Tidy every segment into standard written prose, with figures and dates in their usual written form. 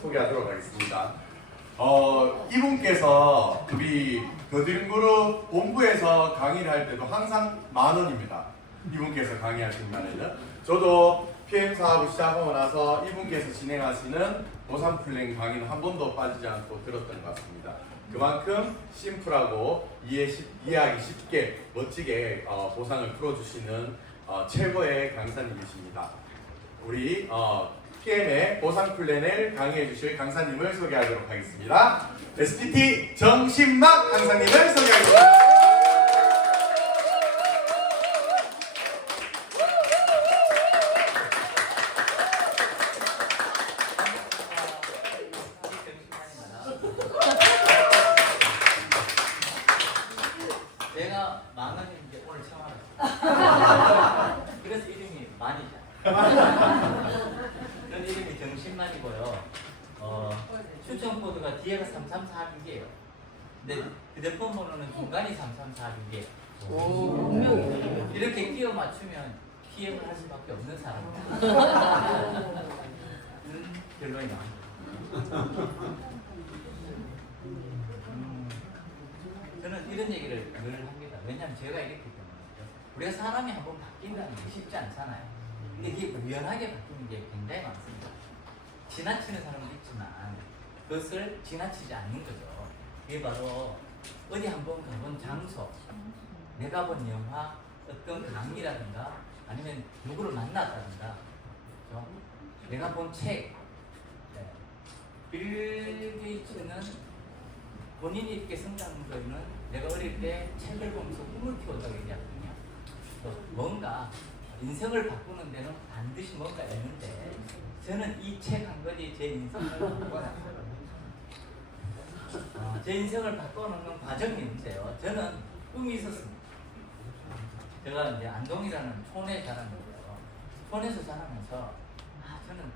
소개하도록 하겠습니다. 이분께서 우리 더드림그룹 본부에서 강의를 할 때도 항상 10,000원입니다. 이분께서 강의하신다는. 저도 PM 사업을 시작하고 나서 이분께서 진행하시는 보상 플랜 강의는 한 번도 빠지지 않고 들었던 것 같습니다. 그만큼 심플하고 이해하기 쉽게 멋지게 보상을 풀어주시는 최고의 강사님이십니다. 우리 PM의 보상 플랜을 강의해 주실 강사님을 소개하도록 하겠습니다. SPT 정신막 강사님을 소개하겠습니다. 내가 10,000원인데 오늘 처음 알았어. 그래서 이름이 만이잖아. 그런 이름이 정신만이고요. 추천 코드가 뒤에가 3341개예요. 근데 휴대폰 번호는 중간이 3341개. 이렇게 끼워 맞추면 PM을 할 수밖에 없는 사람입니다. 결론이 나옵니다. 저는 이런 얘기를 늘 합니다. 왜냐하면 제가 이랬기 때문에 우리가 사람이 한번 바뀐다는 게 쉽지 않잖아요. 근데 이게 우연하게 바뀌는 게 굉장히 많습니다. 지나치는 사람도 있지만 그것을 지나치지 않는 거죠. 그게 바로 어디 한번 가본 장소, 내가 본 영화, 어떤 강의라든가 아니면 누구를 만났다든가, 그렇죠? 내가 본 책. 빌 게이츠는 본인이 이렇게 성장한 거는 내가 어릴 때 책을 보면서 꿈을 키웠다고 얘기하거든요. 뭔가 인생을 바꾸는 데는 반드시 뭔가 있는데 저는 이 책 한 권이 제 인생을 바꿔놨어요. 제 인생을 바꿔놓는 과정이 있는데요. 저는 꿈이 있었습니다. 제가 이제 안동이라는 촌에 자랐는데요. 촌에서 자라면서 저는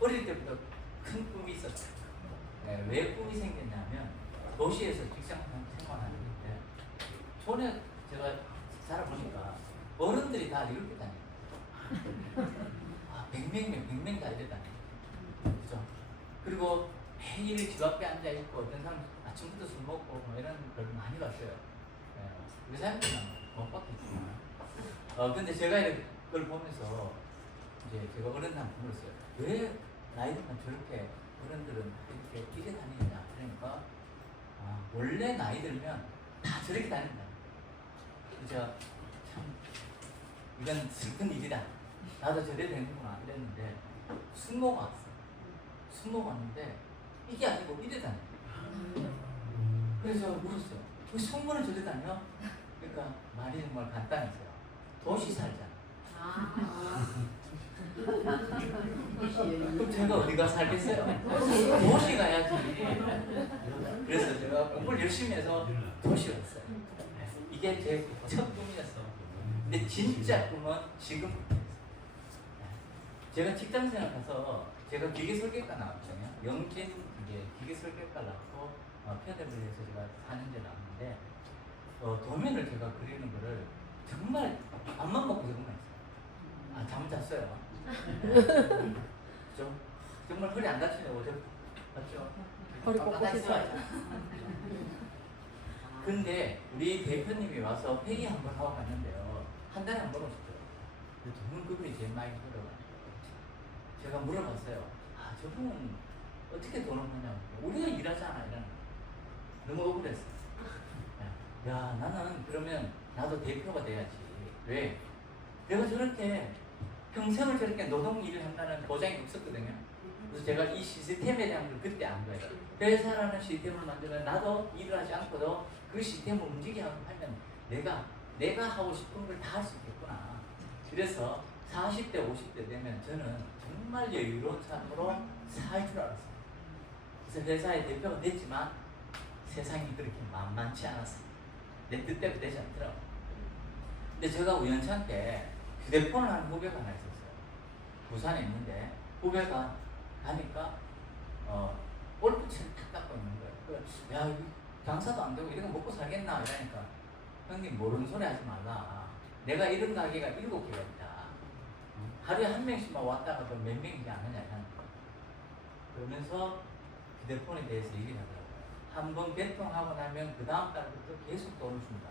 어릴 때부터 큰 꿈이 있었어요. 왜 꿈이 생겼냐면 도시에서 직장 생활하는데 촌에 제가 살아보니까 어른들이 다 이렇게 다녀요. 100명 다 이래 다녀요. 그죠? 그리고 매일 집 앞에 앉아있고 어떤 사람 아침부터 술 먹고 뭐 이런 걸 많이 봤어요. 우리 사람들은 못 봤겠지만. 근데 제가 이걸 보면서 이제 제가 어른한테 물었어요. 왜 나이들만 저렇게 어른들은 이렇게 이래 다니냐? 그러니까 원래 나이 들면 다 저렇게 다닌다. 제가 참 이건 슬픈 일이다. 나도 저래 되는구나 이랬는데 숙모가 왔어. 숙모가 왔는데 이게 아니고 이래 다녀. 그래서 물었어요. 왜 숙모는 저래 다녀? 그러니까 말이 정말 간단했어요. 도시 살잖아. 그럼 제가 어디가 살겠어요? 도시 가야지. 그래서 제가 공부를 열심히 해서 도시 갔어요. 이게 제 첫 꿈이었어. 근데 진짜 꿈은 지금. 제가 직장 생활 가서 제가 기계 설계과 나왔거든요. 영진 이제 기계 설계과 나왔고 PW에서 제가 4년째 나왔는데 도면을 제가 그리는 거를 정말 밥만 먹고 적은 거 있어요. 잠을 잤어요. 그죠? 정말 허리 안 다치냐고 맞죠? 허리 꺾으시죠? 근데 우리 대표님이 와서 회의 한번 하고 갔는데요. 한 달에 한 번 오셨어요. 저분 그분이 제일 많이 들어가요. 제가 물어봤어요. 저분은 어떻게 돈을 버냐고. 우리가 일하잖아. 이러는. 너무 억울했어. 야, 나는 그러면 나도 대표가 돼야지. 왜? 내가 저렇게 평생을 저렇게 노동 일을 한다는 보장이 없었거든요. 그래서 제가 이 시스템에 대한 걸 그때 안 거예요. 회사라는 시스템을 만들면 나도 일을 하지 않고도 그 시스템을 움직이게 하면 내가 하고 싶은 걸 다 할 수 있겠구나. 그래서 40대, 50대 되면 저는 정말 여유로운 삶으로 살 줄 알았어요. 그래서 회사의 대표가 됐지만 세상이 그렇게 만만치 않았어요. 내 뜻대로 되지 않더라고요. 근데 제가 우연찮게 휴대폰을 하는 후배가 하나 있었어요. 부산에 있는데 후배가 가니까 골프채를 탁 갖고 있는 거예요. 야, 장사도 안 되고 이런 거 먹고 살겠나 이러니까 형님 모르는 소리 하지 말라. 내가 이런 가게가 7개가 있다. 하루에 한 명씩만 왔다 가도 몇 명이지 않느냐 이러는 거예요. 그러면서 휴대폰에 대해서 얘기를 하더라고요. 한번 개통하고 나면 그 다음 달부터 계속 돈을 준다.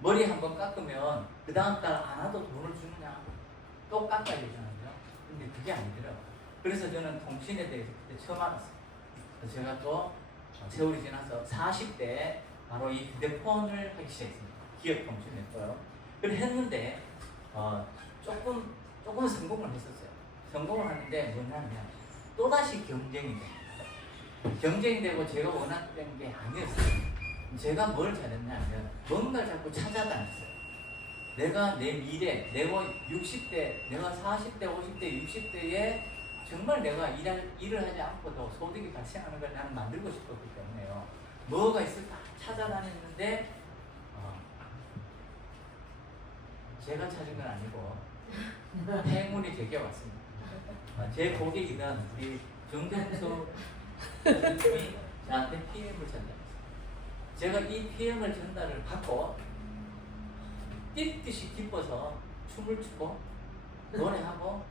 머리 한번 깎으면 그 다음 달 안 와도 돈을 주느냐? 또 깎아야 되잖아요. 근데 그게 아니더라고요. 그래서 저는 통신에 대해서 그때 처음 알았어요. 그래서 제가 또 세월이 지나서 40대에 바로 이 휴대폰을 하기 시작했습니다. 기업 통신했고요. 그래 했는데 조금 성공을 했었어요. 성공을 하는데 뭐냐면 또다시 경쟁이 됩니다. 경쟁이 되고 제가 원했던 게 아니었어요. 제가 뭘 잘했냐면 뭔가를 자꾸 찾아다녔어요. 내가 내 미래, 내가 60대, 내가 40대, 50대, 60대에 정말 내가 일을 하지 않고도 소득이 발생하는 걸 나는 만들고 싶었기 때문에요. 뭐가 있을까 찾아다녔는데 제가 찾은 건 아니고 행운이 제게 왔습니다. 제 고객이던 우리 정경수 님이 저한테 PM을 전달했어요. 제가 이 PM을 전달을 받고 띠듯이 기뻐서 춤을 추고 노래하고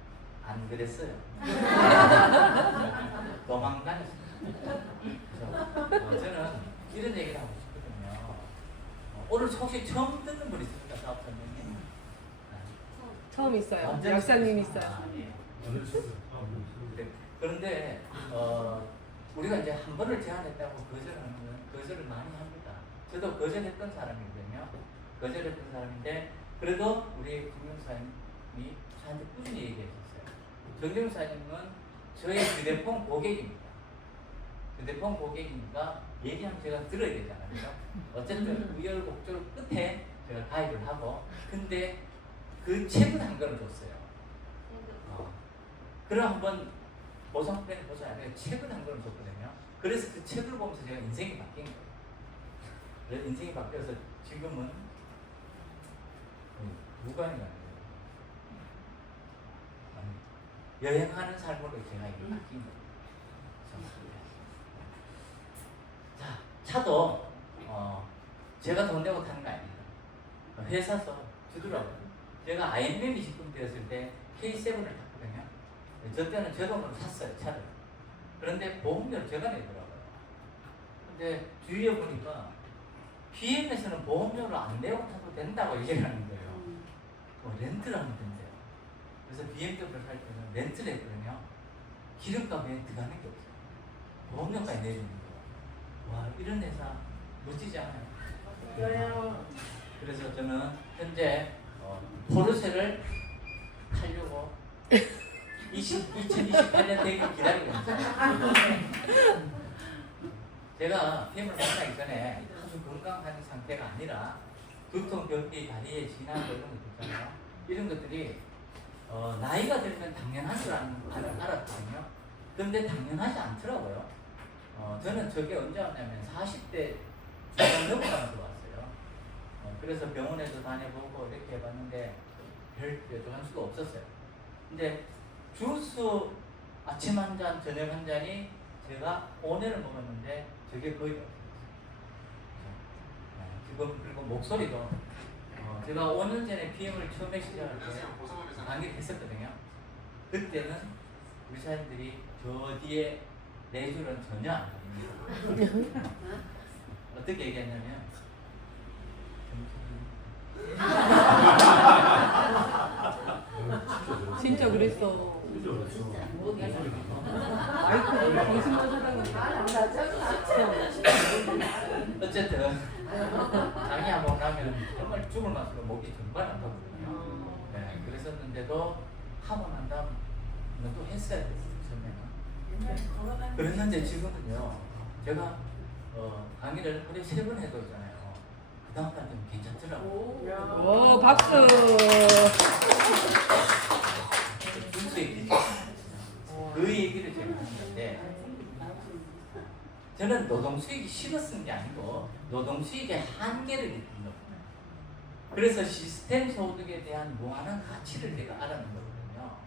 안 그랬어요. 도망다녔습니다. 그래서 저는 이런 얘기를 하고 싶거든요. 오늘 혹시 처음 듣는 분 있습니까? 사업 선생님? 처음 있어요. 완전 약사님 있습니다. 있어요. 예. 네. 그런데 우리가 이제 한 번을 제안했다고 거절을 많이 합니다. 저도 거절했던 사람이거든요. 거절했던 사람인데 그래도 우리 정경사님이 저한테 꾸준히 얘기했었어요. 정경사님은 저의 휴대폰 고객입니다. 휴대폰 고객이니까 얘기하면 제가 들어야 되잖아요. 어쨌든 우여곡절 끝에 제가 가입을 하고 근데 그 책을 한 권을 줬어요. 그럼 한번 보상 플랜을 보자. 내가 책을 한 권을 줬거든요. 그래서 그 책을 보면서 제가 인생이 바뀐 거예요. 그래서 인생이 바뀌어서 지금은 무관이가 아니에요. 여행하는 삶으로 제가 이게 바뀐 거예요. 자, 차도 제가 돈 내고 타는 거 아닙니다. 회사에서 주더라고요. 제가 IMF 20금 되었을 때 K7을 탔거든요. 저 때는 제 돈으로 샀어요, 차를. 그런데 보험료를 제가 내더라고요. 근데 주위에 보니까 BM에서는 보험료를 안 내고 타도 된다고 얘기를 하는 거예요. 렌트를 하면 된대요. 그래서 BMW를 살 때는 렌트를 했거든요. 기름값에 들어가는 게 없어요. 보험료까지 내주는 거예요. 와, 이런 회사 멋지지 않아요? 맞아요. 그래서 저는 현재 포르쉐를 타려고 2028년 되길 기다리고 있습니다. 제가 폐물 만나기 전에 아주 건강한 상태가 아니라 두통, 변비, 다리에 진한 이런 것들 있잖아요. 이런 것들이 나이가 들면 당연한 줄 알았거든요. 그런데 당연하지 않더라고요. 저는 저게 언제 왔냐면 40대 중반 넘어가면서 왔어요. 그래서 병원에도 다녀보고 이렇게 해봤는데 별 여조한 수가 없었어요. 근데 주스 아침 한 잔, 저녁 한 잔이 제가 5년을 먹었는데 저게 거의 없어요. 지금 그리고 목소리도 제가 5년 전에 PM을 처음에 시작할 때 강의를 했었거든요. 그때는 의사님들이 저 뒤에 내주는 전혀 안 됩니다. 어떻게 얘기했냐면 진짜 그랬어. 마이크 정신 빠져나가. 어쨌든 강의 한번 하면 정말 죽을 맛으로 목이 정말 안 가거든요. 네, 그랬었는데도 하고 난 다음 또 했어야 됐어요. 처음에는. 그랬는데 지금은요. 제가 강의를 하루에 3번 해도 있잖아요. 그 다음 날 좀 괜찮더라고요. 오, 박수. 순수의 그 얘기를 제가 했는데 저는 노동수익이 싫어 쓴 게 아니고 노동수익의 한계를 느낀 겁니다. 그래서 시스템 소득에 대한 무한한 가치를 제가 알아낸 거거든요.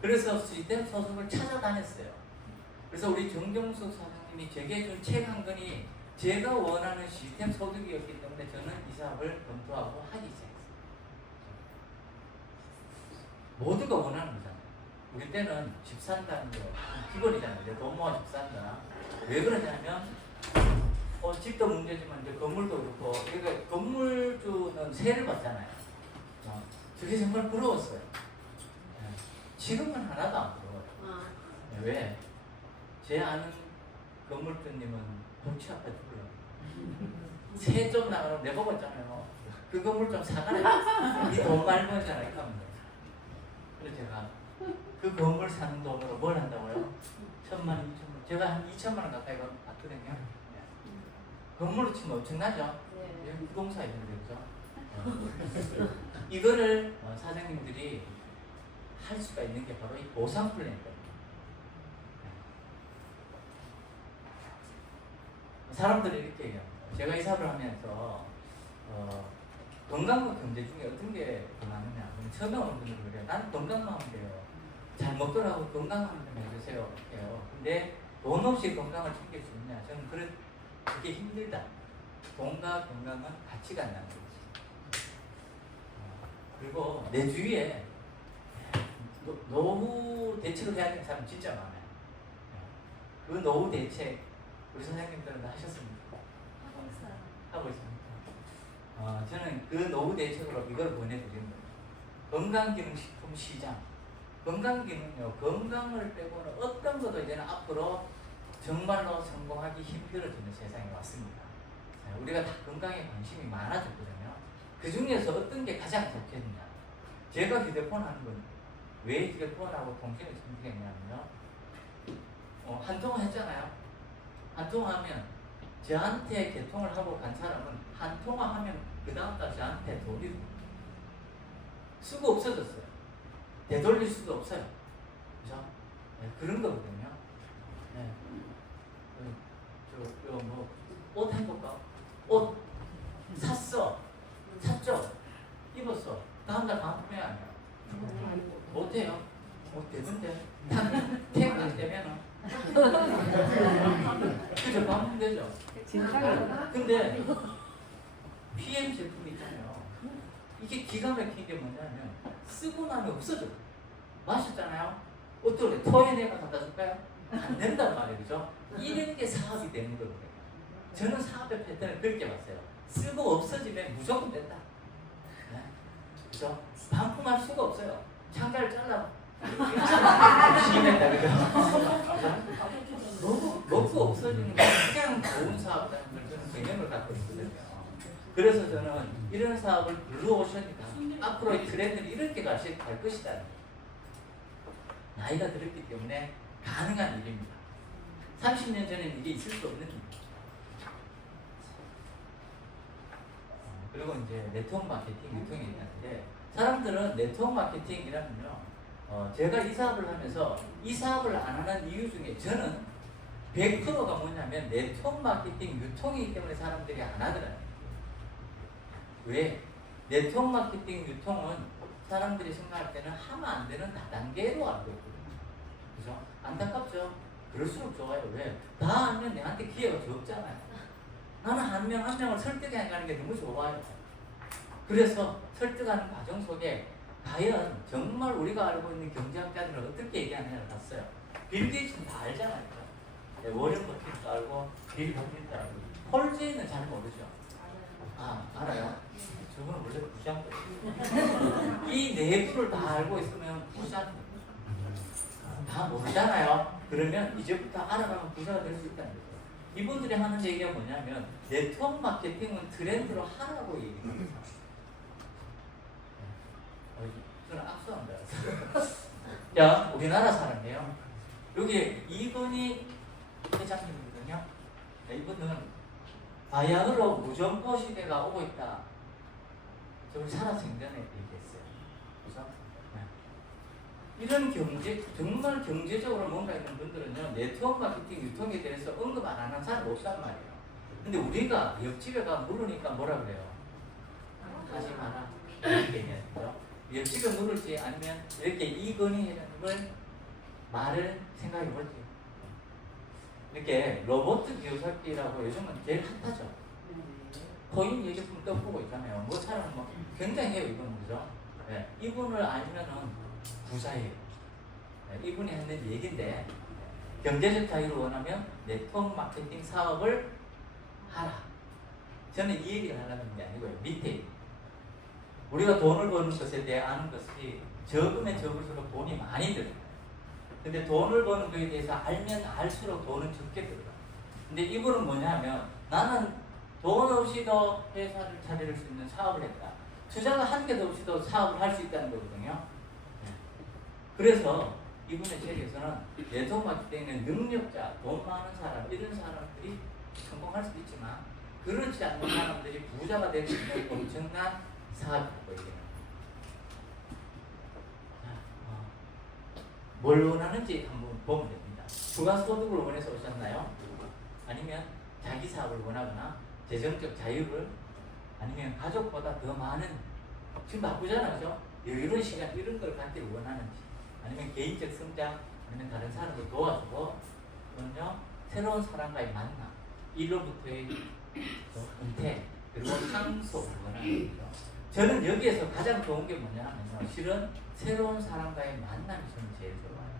그래서 시스템 소득을 찾아다녔어요. 그래서 우리 정경숙 사장님이 제게 준 책 한 권이 제가 원하는 시스템 소득이었기 때문에 저는 이 사업을 검토하고 하기 시작했어요. 모두가 원하는 거잖아요. 우리 때는 집 산다는 게 기본이잖아요. 이제 돈 모아 집 산다. 왜 그러냐면 집도 문제지만 이제 건물도 그렇고 그러니까 건물주는 세를 받잖아요. 그게 정말 부러웠어요. 지금은 하나도 안 부러워요. 왜? 제 아는 건물주님은 골치 아파 죽어요. 세 좀 나가면 내보고 있잖아요. 그 건물 좀 사가라. 이돈 많이 벌잖아. 이렇게 하면 돼요. 그래서 제가 그 건물 사는 돈으로 뭘 한다고요? 1,000만 원, 2,000만 원. 제가 한 2천만 원 가까이 받거든요. 건물로 치면 엄청나죠? 부동산 있는데, 그죠? 이거를 사장님들이 할 수가 있는 게 바로 이 보상 플랜입니다. 사람들이 이렇게 얘기합니다. 제가 이 사업을 하면서 건강과 경제 중에 어떤 게 더 많으냐? 처음에 오는 분들이 그래요. 난 건강만 하면 돼요. 잘 먹더라고 건강만 좀 해주세요. 해요. 근데 돈 없이 건강을 챙길 수 있냐? 저는 그게 힘들다. 돈과 건강은 같이 간다는 거지. 그리고 내 주위에 노후 대책을 해야 되는 사람 진짜 많아요. 그 노후 대책 우리 선생님들은 다 하셨습니까? 하고 있습니다. 저는 그 노후 대책으로 이걸 보내드리는 거예요. 건강기능식품 시장. 건강기능요. 건강을 빼고는 어떤 것도 이제는 앞으로 정말로 성공하기 힘들어지는 세상에 왔습니다. 우리가 다 건강에 관심이 많아졌거든요. 그 중에서 어떤 게 가장 좋겠느냐. 제가 휴대폰 하는 건 왜 휴대폰하고 통신을 선택했냐면요. 한 통화 했잖아요. 한 통화하면 저한테 개통을 하고 간 사람은 한 통화하면 그 다음까지 저한테 돈이 쓰고 없어졌어요. 되돌릴 수도 없어요. 그죠? 네, 그런 거거든요. 네. 옷 해볼까? 옷 샀어. 샀죠? 입었어. 다음날 반품해 안 해요? 못해요. 되는데. 택 안 되면은. 그죠? 반품되죠? 근데 PM 제품이 있잖아요. 이게 기가 막힌 게 뭐냐면 쓰고 나면 없어져. 마셨잖아요. 어떻게 토해내가 갖다 줄까요? 안 된단 말이에요. 그죠? 이런 게 사업이 되는 거거든요. 저는 사업의 패턴을 그렇게 봤어요. 쓰고 없어지면 무조건 된다. 네? 그죠? 반품할 수가 없어요. 창자를 잘라. 심했다. 그죠? 먹고 없어지는 게 가장 좋은 사업이라는 걸 저는 개념을 갖고 있거든요. 그래서 저는 이런 사업을 불러오시니까 앞으로 이 트렌드는 이렇게 갈 것이다. 나이가 들었기 때문에 가능한 일입니다. 30년 전에는 이게 있을 수 없는 일입니다. 그리고 이제 네트워크 마케팅 유통이 있는데 사람들은 네트워크 마케팅이라면요. 제가 이 사업을 하면서 이 사업을 안 하는 이유 중에 저는 100%가 뭐냐면 네트워크 마케팅 유통이기 때문에 사람들이 안 하더라고요. 왜? 네트워크 마케팅 유통은 사람들이 생각할 때는 하면 안 되는 다단계로 알고 있거든요. 그죠? 안타깝죠? 그럴수록 좋아요. 왜? 다 하면 내한테 기회가 적잖아요. 나는 한 명 한 명을 설득해가는 게 너무 좋아요. 그래서 설득하는 과정 속에 과연 정말 우리가 알고 있는 경제학자들은 어떻게 얘기하느냐를 봤어요. 빌 게이츠는 다 알잖아요. 네, 워렌 버핏도 알고 빌 버핏도 알고 폴제이는 잘 모르죠. 알아요? 저분은 원래 부자인 이 내부를 다 알고 있으면 부자 다 모르잖아요. 그러면 이제부터 알아가면 부자가 될 수 있다는 거죠. 이분들이 하는 얘기가 뭐냐면 네트워크 마케팅은 트렌드로 하라고 얘기합니다. 저는 악수한 줄 알았어요. 자, 우리나라 사람이에요. 여기 이분이 회장님이거든요. 이분은 바야흐로 무정보 시대가 오고 있다. 저를 살아생전에 얘기했어요. 그래서 이런 정말 경제적으로 뭔가 있는 분들은요, 네트워크 마케팅 유통에 대해서 언급 안 하는 사람 없단 말이에요. 근데 우리가 옆집에 가 물으니까 뭐라 그래요? 하지 마라. 이렇게 얘기하죠. 옆집에 물을지 아니면 이렇게 이건희 회장님을 말을 생각해 볼지. 이렇게 로봇 비유사기라고 요즘은 제일 핫하죠. 코인 예제품 떠보고 있잖아요. 뭐 사람은 뭐 굉장히 해요, 이건 그죠? 네. 이분을 알면은 부자예요. 네. 이분이 하는 얘기인데 경제적 자유를 원하면 네트워크 마케팅 사업을 하라. 저는 이 얘기를 하려는 게 아니고요. 밑에 우리가 돈을 버는 것에 대해 아는 것이 적으면 적을수록 돈이 많이 들어요. 근데 돈을 버는 것에 대해서 알면 알수록 돈은 적게 들어요. 근데 이분은 뭐냐면 나는 돈 없이도 회사를 차릴 수 있는 사업을 했다. 투자가 한 개도 없이도 사업을 할 수 있다는 거거든요. 그래서 이분의 책에서는 네트워크 마케팅은 능력자, 돈 많은 사람, 이런 사람들이 성공할 수도 있지만 그렇지 않은 사람들이 부자가 될 수 있는 엄청난 사업이라고 얘기해요. 뭘 원하는지 한번 보면 됩니다. 부가소득을 원해서 오셨나요? 아니면 자기 사업을 원하거나 재정적 자유를, 아니면 가족보다 더 많은, 지금 바쁘잖아요, 그죠? 여유로운 시간 이런 걸 갖기를 원하는지, 아니면 개인적 성장, 아니면 다른 사람을 도와주고, 그럼요 새로운 사람과의 만남, 일로부터의 은퇴, 그리고 상속을 원하는 거죠. 저는 여기에서 가장 좋은 게 뭐냐면요, 실은 새로운 사람과의 만남이 저는 제일 좋아요.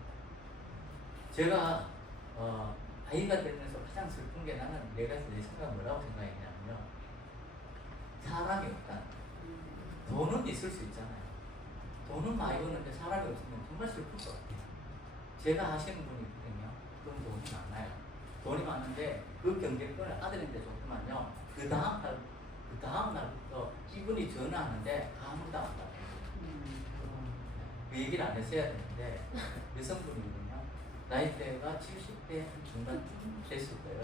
제가 아이가 되면서 가장 슬픈 게, 나는 내가 내 생각 뭐라고 생각했냐면요, 사람이 없다. 돈은 있을 수 있잖아요. 돈은 많이 버는데 사람이 없으면 정말 슬플 것 같아요. 제가 하시는 분이 있거든요. 그런 돈이 많아요. 돈이 많은데 그 경제권을 아들한테 줬더만요, 그 다음 날부터 이분이 전화하는데 아무도 안 받아요. 그 얘기를 안 했어야 되는데 여성분이거든요. 나이대가 70대 중반쯤 됐을 거예요.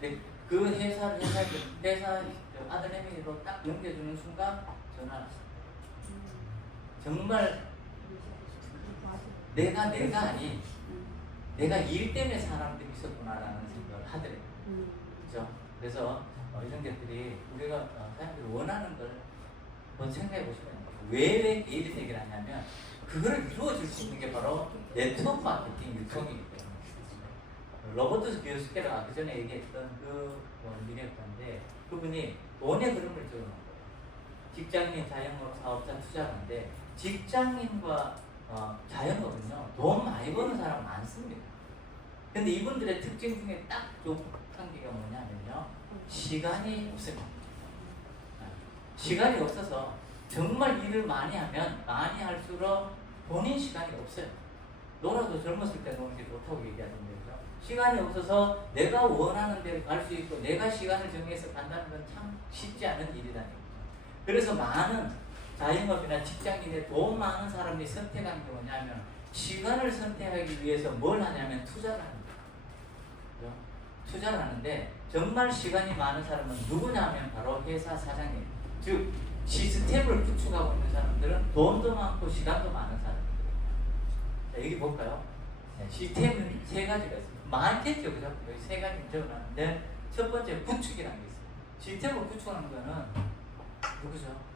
근데 그 회사 아드내미로 딱 넘겨주는 순간 전화 왔어요. 정말 내가 아닌, 내가 일 때문에 사람들이 있었구나라는 생각을 하더래요. 그렇죠? 그래서 이런 것들이 우리가 사람들이 원하는 걸 한번 생각해 보시면, 왜 이런 얘기를 하냐면 그거를 이루어질 수 있는 게 바로 네트워크 마케팅 유통이기 때문에. 로버트 기어스케라가 그 전에 얘기했던 그 미래학자인데, 그분이 돈의 흐름을 적어놓은 거예요. 직장인, 자영업, 사업자, 투자가인데 직장인과 자영업은요 돈 많이 버는 사람 많습니다. 근데 이분들의 특징 중에 딱 좋은 게 뭐냐면요, 시간이 없습니다. 시간이 없어서 정말 일을 많이 하면 많이 할수록 본인 시간이 없어요. 놀아도 젊었을 때 노는 게 좋다고 얘기하던데, 그죠? 시간이 없어서 내가 원하는 데를 갈 수 있고 내가 시간을 정해서 간다는 건 참 쉽지 않은 일이라는 거죠. 그래서 많은 자영업이나 직장인의 돈 많은 사람이 선택한 게 뭐냐면, 시간을 선택하기 위해서 뭘 하냐면 투자를 하는 거예요. 그죠? 투자를 하는데 정말 시간이 많은 사람은 누구냐면 바로 회사 사장님, 즉 시스템을 구축하고 있는 사람들은 돈도 많고 시간도 많은 사람들이에요. 자, 여기 볼까요? 네, 시스템은 세 가지가 있습니다. 많겠죠, 그죠? 여기 세 가지 적어놨는데, 첫 번째 구축이라는 게 있어요. 시스템을 구축하는 거는 누구죠?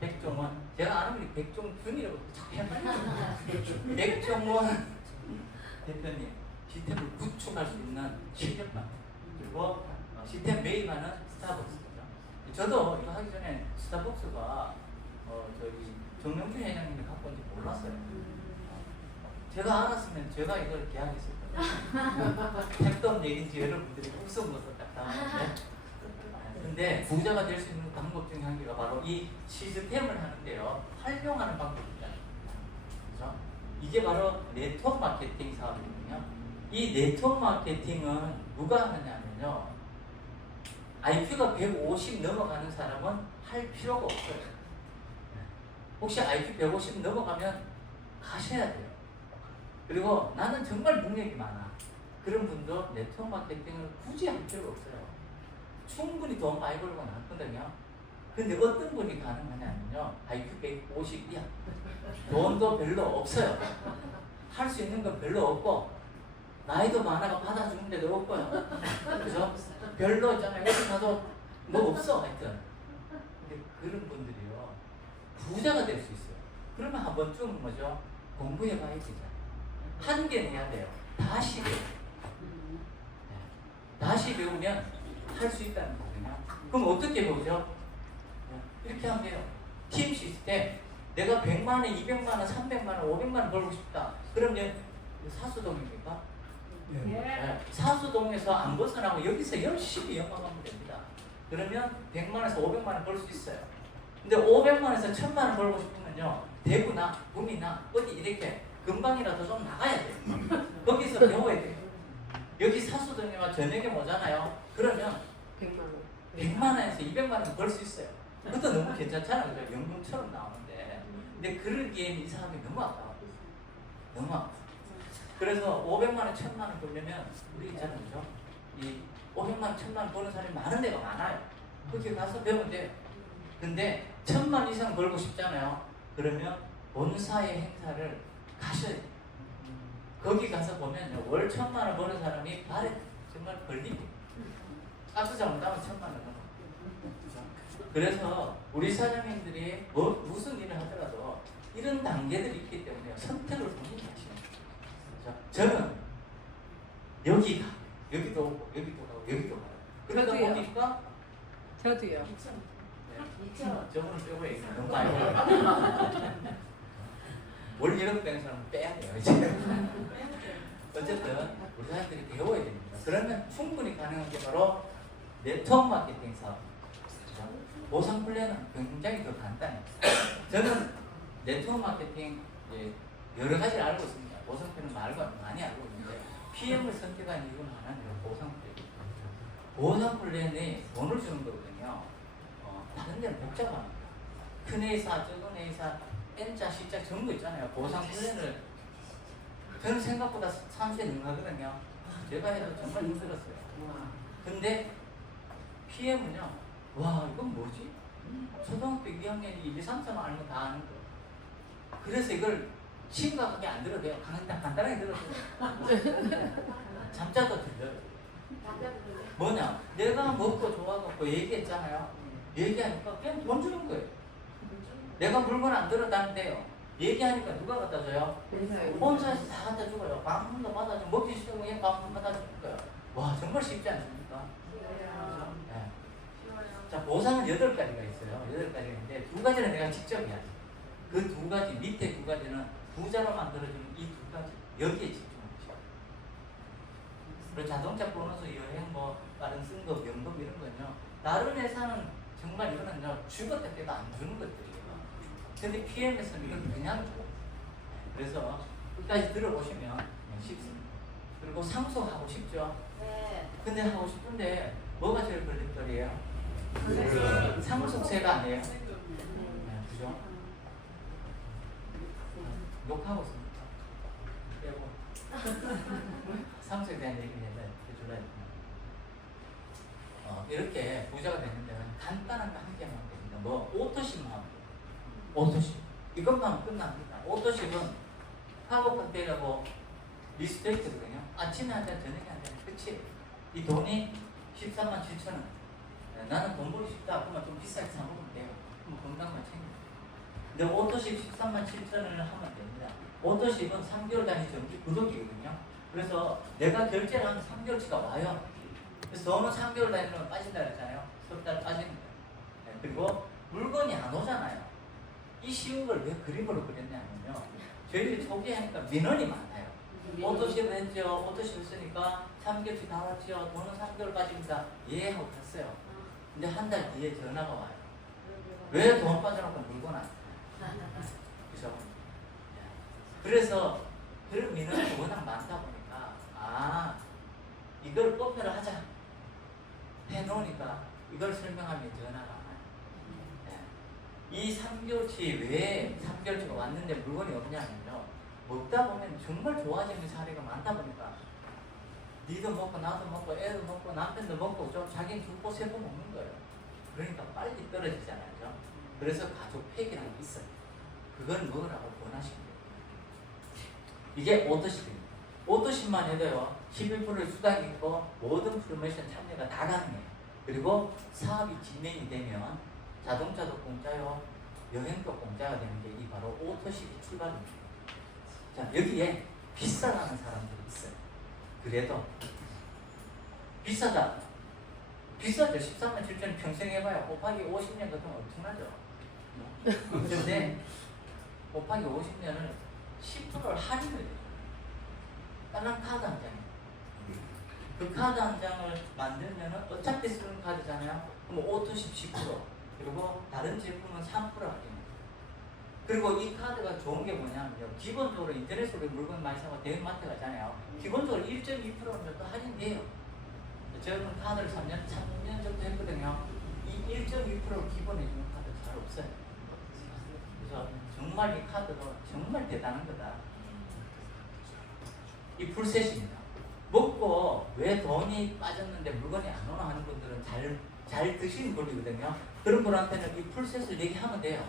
백종원. 제가 아는 분이 백종준이라고 자꾸 헷갈려요. 백종원 대표님, 시스템을 구축할 수 있는 실력만, 그리고 시스템 매입하는 스타벅스죠. 저도 이거 하기 전에 스타벅스가 저기 정명준 회장님이 갖고 온지 몰랐어요. 제가 알았으면 제가 이걸 계약했을 거예요. 택도 얘기인지 여러분들이 웃음으로 딱 나오는데, 근데 부자가 될 수 있는 방법 중에 한 개가 바로 이 시스템을 하는데요, 활용하는 방법입니다. 그렇죠? 이게 바로 네트워크 마케팅 사업이거든요. 이 네트워크 마케팅은 누가 하느냐면요, IQ가 150 넘어가는 사람은 할 필요가 없어요. 혹시 IQ 150 넘어가면 가셔야 돼요. 그리고 나는 정말 능력이 많아, 그런 분도 네트워크 마케팅을 굳이 할 필요가 없어요. 충분히 돈 많이 벌고 나거든요. 근데 어떤 분이 가능하냐면요, IQ 150 이하, 돈도 별로 없어요. 할 수 있는 건 별로 없고, 나이도 많아가 받아주는 데도 없고요. 그죠? 별로 있잖아요. 여기 가도 뭐 없어, 하여튼. 근데 그런 분들이요, 부자가 될 수 있어요. 그러면 한 번쯤 뭐죠? 공부해봐야 되잖아요. 한 개 내야 돼요. 다시 배워요. 다시 배우면 할 수 있다는 거거든요. 그럼 어떻게 배우죠? 이렇게 하면 돼요. 팀 시스템, 내가 100만 원, 200만 원, 300만 원, 500만 원 벌고 싶다. 그러면 사수동입니까? 네. 사수동에서 안 벗어나고 여기서 열심히 영업하면 됩니다. 그러면 100만 원에서 500만 원 벌 수 있어요. 근데 500만 원에서 1000만 원 벌고 싶으면요, 대구나 구미나 어디 이렇게 금방이라도 좀 나가야 돼요. 거기서 배워야 돼요. 여기 사수동에만 저녁에 오잖아요. 그러면 100만 원. 100만 원에서 200만 원 벌 수 있어요. 그것도 너무 괜찮잖아요. 그죠? 연금처럼 나오는데. 근데 그러기엔 이 사람이 너무 아까워. 너무 아까워. 그래서 500만 원, 1000만 원 벌려면 우리 있잖아요. 그죠? 이 500만 원, 1000만 원 버는 사람이 많은 데가 많아요. 거기 가서 배우면 돼요. 근데 1000만 원 이상 벌고 싶잖아요. 그러면 본사의 행사를 가셔야 돼요. 거기 가서 보면요, 월 1000만 원 버는 사람이 발에 정말 걸립니다. 악수 잘못하면 1000만 원 넘어. 그래서 우리 사장님들이 무슨 일을 하더라도 이런 단계들이 있기 때문에 선택을 본인이 하시는 거예요. 저는 여기 가, 여기도 오고, 여기도 가고, 여기도 가요. 그러다 저도요. 보니까 저도요. 저분은 빼고 얘기 너무 많이 해요. 월 1억 되는 사람은 빼야 돼요, 이제. 어쨌든 우리 사람들이 배워야 됩니다. 그러면 충분히 가능한 게 바로 네트워크 마케팅 사업. 보상 플랜은 굉장히 더 간단해요. 저는 네트워크 마케팅 여러 가지를 알고 있습니다. 보상 플랜 말고 많이 알고 있는데 PM을 선택한 이유는 하나는 보상 플랜. 보상 플랜이 돈을 주는 거거든요. 다른 데는 복잡합니다. 큰 회사, 적은 회사, N자, C자 전부 있잖아요. 보상 플랜을 저는 생각보다 산수에 능하거든요. 제가 해도 정말 힘들었어요. 근데 PM은요, 와, 이건 뭐지? 초등학교 2학년이 1, 2, 3, 4만 알면 다 아는 거. 그래서 이걸 심각하게 안 들어도 돼요. 간단하게 들어도 돼요. 잠자도 들려요. 뭐냐? 내가 먹고 좋아갖고 얘기했잖아요. 얘기하니까 그냥 돈 주는 거예요. 내가 물건 안 들어다는데요. 얘기하니까 누가 갖다 줘요? 본사에서 다 갖다 주고요. 방문도 받아주고 먹기 싫으면 그냥 방문 받아주는 거예요. 와, 정말 쉽지 않습니까? 네. 자, 보상은 8가지가 있어요. 8가지가 있는데 2가지는 내가 직접 해야지. 그 2가지, 밑에 2가지는 부자로 만들어주는 이 2가지, 여기에 집중하죠. 그리고 자동차 보너스, 여행, 다른 승급, 연금 이런 건요. 다른 회사는 정말 이거는요, 죽었다 때도 안 주는 것들이에요. 근데 PM에서는 이건 그냥 줘. 그래서 끝까지 들어보시면 쉽습니다. 그리고 상속하고 싶죠? 네. 근데 하고 싶은데 뭐가 제일 걸림돌이에요? 상속세가 아니에요. 네, 그죠? 욕하고 있습니다. 빼고. 상속에 대한 얘기는 해줄라 했구나. 이렇게 부자가 되는 데는 간단한 거 한 개만 하면 됩니다. 오토십만 하면 돼요. 오토십. 이것만 하면 끝납니다. 오토십은 파워 컨테이너고 리스트레이트거든요. 아침에 한 잔, 저녁에 한 잔. 끝이에요. 이 돈이 13만 7천 원. 나는 돈 벌기 쉽다. 그러면 좀 비싸게 사 먹으면 돼요. 그럼 건강만 챙겨요. 근데 오토십 13만 7천 원을 하면 됩니다. 오토십은 3개월 단위 정기 구독이거든요. 그래서 내가 결제를 하면 3개월치가 와요. 그래서 너는 3개월 단위로 빠진다 그랬잖아요. 석 달 빠지는 거예요. 네, 그리고 물건이 안 오잖아요. 이 쉬운 걸 왜 그림으로 그렸냐면요. 저희들이 초기에 하니까 민원이 많아요. 오토십을 했죠. 오토십을 쓰니까 3개월치 다 왔죠. 돈은 3개월 빠집니다. 예 하고 갔어요. 근데 한 달 뒤에 전화가 와요. 왜 돈 빠져놓고 물건 안 사요? 그죠? 그래서 그런 민원이 워낙 많다 보니까 이걸 뽑혀를 하자 해놓으니까 이걸 설명하면 전화가 안 와요. 이 3개월치 왜 3개월치가 왔는데 물건이 없냐면요. 먹다 보면 정말 좋아지는 사례가 많다 보니까 니도 먹고 나도 먹고 애도 먹고 남편도 먹고 좀 자기는 2포 3포 먹는 거예요. 그러니까 빨리 떨어지잖아요. 그죠? 그래서 가족 팩이라는 게 있어요. 그걸 먹으라고 권하시면 돼요. 이게 오토십입니다. 오토십만 해도요. 11%의 수당이 있고 모든 프로모션 참여가 다 가능해요. 그리고 사업이 진행이 되면 자동차도 공짜요. 여행도 공짜가 되는 게 이 바로 오토십이 출발입니다. 자, 여기에 비싸다는 사람들이 있어요. 그래도 비싸다. 비싸죠. 13만 7천 평생 해봐요. 곱하기 50년 같으면 엄청나죠. 그런데 곱하기 50년을 10%를 할인을 해요. 다른 카드 한 장에. 그 카드 한 장을 만들면은 어차피 쓰는 카드잖아요. 그럼 오토십 10% 그리고 다른 제품은 3% 할인. 그리고 이 카드가 좋은 게 뭐냐면요. 기본적으로 인터넷으로 물건 많이 사고 대형마트 가잖아요. 기본적으로 1.2%는 또 할인돼요. 저는 카드를 3년 정도 했거든요. 이 1.2%를 기본에 주는 카드 잘 없어요. 그래서 정말 이 카드도 정말 대단한 거다. 이 풀셋입니다. 먹고 왜 돈이 빠졌는데 물건이 안 오나 하는 분들은 잘 드시는 분이거든요. 그런 분한테는 이 풀셋을 얘기하면 돼요.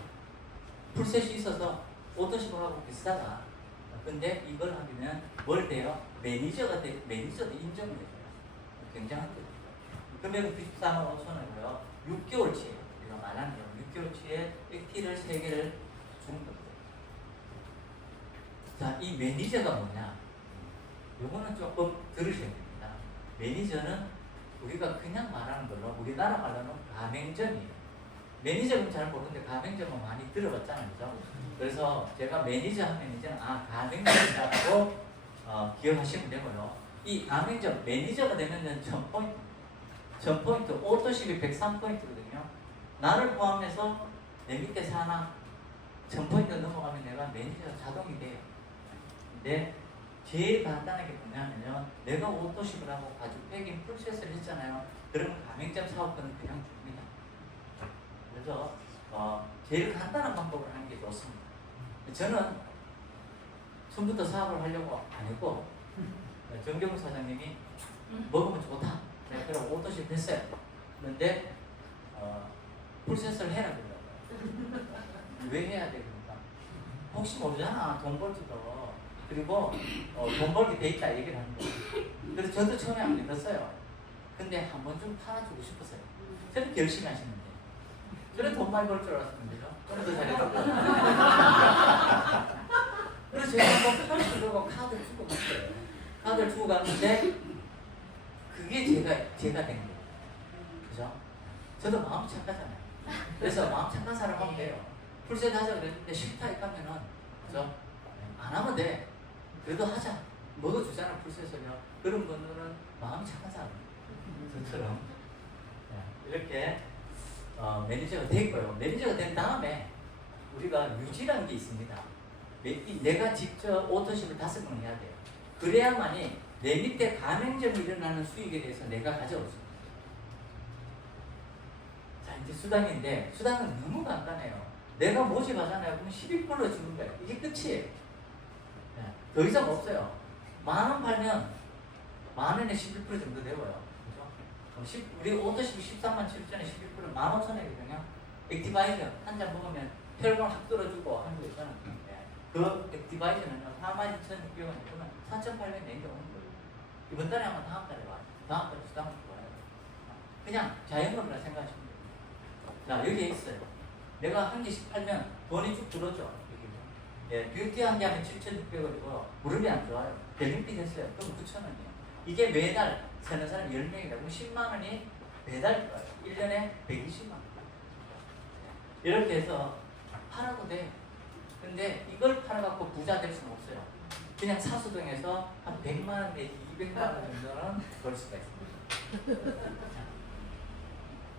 풀셋이 있어서 오토시브하고 비슷하다. 근데 이걸 하면 뭘 돼요? 매니저도 인정을 해줘요. 굉장한 거죠. 금액은 94만 5천원이고요. 6개월치예요. 우리가 말하는 거 6개월치에 액티를 3개를 주는 겁니다. 자, 이 매니저가 뭐냐? 요거는 조금 들으셔야 됩니다. 매니저는 우리가 그냥 말하는 걸로 우리나라 말로는 가맹점이에요. 매니저는 잘 모르는데 가맹점은 많이 들어봤잖아요. 그죠? 그래서 제가 매니저 하면 이제는 가맹점이라고 기억하시면 되고요. 이 가맹점 매니저가 되면 1000포인트 오토십이 103포인트거든요. 나를 포함해서 내 밑에서 하나 1000포인트 넘어가면 내가 매니저가 자동이 돼요. 근데 제일 간단하게 뭐냐면요. 내가 오토십을 하고 가죽 패킹 프로세스를 했잖아요. 그러면 가맹점 사업권은 그냥 줍니다. 그래서 제일 간단한 방법을 하는 게 좋습니다. 저는 처음부터 사업을 하려고 안 했고 정경우 사장님이 먹으면 좋다. 네, 그럼 오토십 했어요. 그런데 프로세스를 해라 그러더라고요. 왜 해야 되니까 혹시 모르잖아. 돈 벌지도. 그리고 돈 벌게 돼 있다 얘기를 하는 거예요. 그래서 저도 처음에 안 믿었어요. 근데 한 번 좀 팔아주고 싶었어요. 저렇게 열심히 하시는데 저는 돈 많이 벌 줄 알았는데요. 저는 더 잘했거든요. 그래서 제가 한번 펄스 들고 카드를 주고 갔어요. 카드를 주고 갔는데 그게 제가 된 거예요. 그죠? 저도 마음 착하잖아요. 그래서 마음 착한 사람 하면 돼요. 풀셋 하자 그랬는데 싫다 이러면은 그죠? 안 하면 돼. 그래도 하자. 먹어주잖아 풀셋을요. 그런 분들은 마음이 착한 사람이에요. 저처럼 이렇게 매니저가 됐고요. 매니저가 된 다음에 우리가 유지라는 게 있습니다. 내가 직접 오토십을 5번 해야 돼요. 그래야만이 내 밑에 가맹점이 일어나는 수익에 대해서 내가 가져올 수 있어요. 자, 이제 수당인데 수당은 너무 간단해요. 내가 모집하잖아요. 그럼 12% 주는 거예요. 이게 끝이에요. 더 이상 없어요. 10,000원 팔면 10,000원에 11% 정도 되고요. 그죠? 우리 오토십이 13만 7천에 11%는 15,000원이거든요. 액티바이저 한 잔 먹으면 혈관 확 떨어주고 하는 거 있잖아요. 그 액티바이저는 42,600원이면 4,800원 내게 오는 거예요. 이번 달에 하면 다음 달에 와요. 다음 달에 수당을 좋아요. 그냥 자연금이라 생각하시면 돼요. 자, 여기에 있어요. 내가 한 개씩 팔면 돈이 쭉 들어오죠. 예, 뷰티 한 개 하면 7,600원이고 무릎이 안 좋아요. 벨링핏 했어요. 그럼 9,000원이에요. 이게 매달 사는 사람 10명이다. 그럼 10만 원이 매달 들어요. 1년에 120만 원. 이렇게 해서 팔아도 돼. 근데 이걸 팔아갖고 부자 될 수는 없어요. 그냥 사수동에서 한 100만 원 내지 200만 원 정도는 벌 수가 있습니다.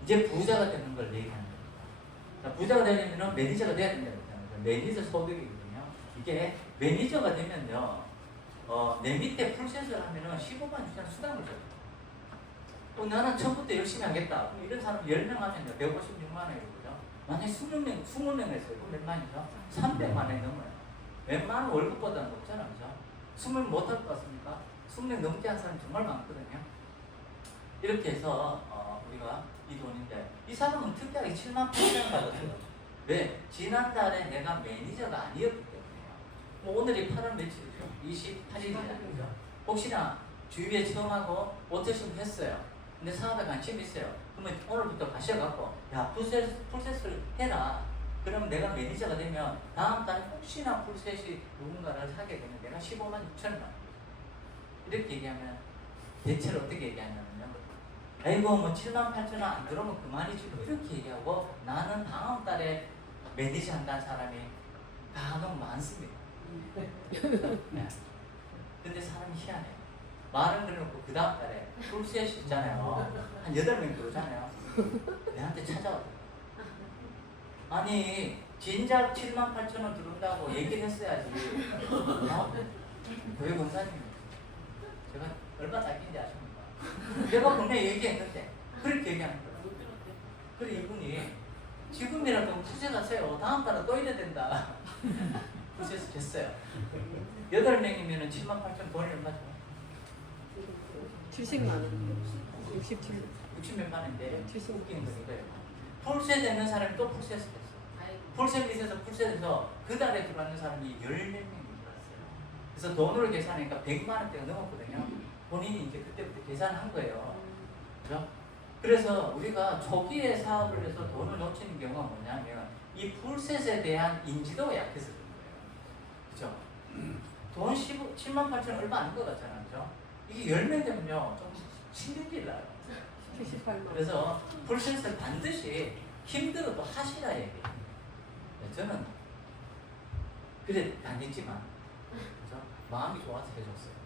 이제 부자가 되는 걸 얘기하는 겁니다. 자, 부자가 되려면 매니저가 돼야 된다고 했잖아요. 매니저 소득이거든요. 이게 매니저가 되면요, 내 밑에 풀셋을 하면은 15만 주잖아 수당을 줘요. 나는 처음부터 열심히 하겠다. 그럼 이런 사람 10명 하면요, 156만 원이거든요. 만약에 20명 했어요. 그럼 몇 만이죠? 300만 원이 넘어요. 웬만한 월급보다 높잖아, 그죠? 20명 못할 것 같습니까? 20명 넘게 한 사람이 정말 많거든요. 이렇게 해서 우리가 이 돈인데 이 사람은 특별하게 7만 8천 원 받았어요. 왜? 지난달에 내가 매니저가 아니었기 때문에요. 뭐 오늘이 8월 며칠이죠? 28일이잖아요. 혹시나 주위에 처음 하고 오토십을 했어요. 근데 사업에 관심이 있어요. 그러면 오늘부터 가셔갖고 야 풀셋을 해라. 그러면 내가 매니저가 되면 다음 달에 혹시나 풀셋이 누군가를 사게 되면 내가 15만 6천 원 받습니다. 이렇게 얘기하면 대체로 어떻게 얘기하냐면요. 아이고 뭐 7만 8천 원 안 들어오면 그만이지 이렇게 얘기하고 나는 다음 달에 매니저 한다는 사람이 간혹 많습니다. 네. 근데 사람이 희한해요. 말은 그래놓고 그 다음 달에 풀셋 있잖아요. 한 8명 들어오잖아요. 내한테 찾아와요. 아니 진작 78,000원 들어온다고 얘기를 했어야지. 교회 권사님 제가 얼마 낚인지 아십니까? 내가 분명히 얘기했는데 그렇게 얘기하는 거예요. 그래 이분이 지금이라도 푸세 가세요. 다음 달에 또 이래야 된다. 푸세에서 됐어요. 8명이면 78,000원 돈이 얼마죠? 70만 원. 67. 60몇만 원인데 70. 웃기는 건 이거예요. 풀세 되는 사람이 또 풀세에서 됐어. 풀세 밑에서 풀세에서 그 달에 들어왔는 사람이 10몇 명이 들어왔어요. 그래서 돈으로 계산하니까 100만 원대가 넘었거든요. 본인이 이제 그때부터 계산한 거예요. 그죠? 그래서 우리가 초기에 사업을 해서 돈을 놓치는 경우가 뭐냐면 이 풀셋에 대한 인지도가 약해서 그런 거예요. 그죠? 돈 7만 8천 얼마 아닌 것 같잖아요. 그죠? 이게 10명 되면요. 좀 신경질 나요. 78만 원. 그래서 풀셋을 반드시 힘들어도 하시라 얘기해요. 저는 그래 다녔지만 그죠? 마음이 좋아서 해줬어요.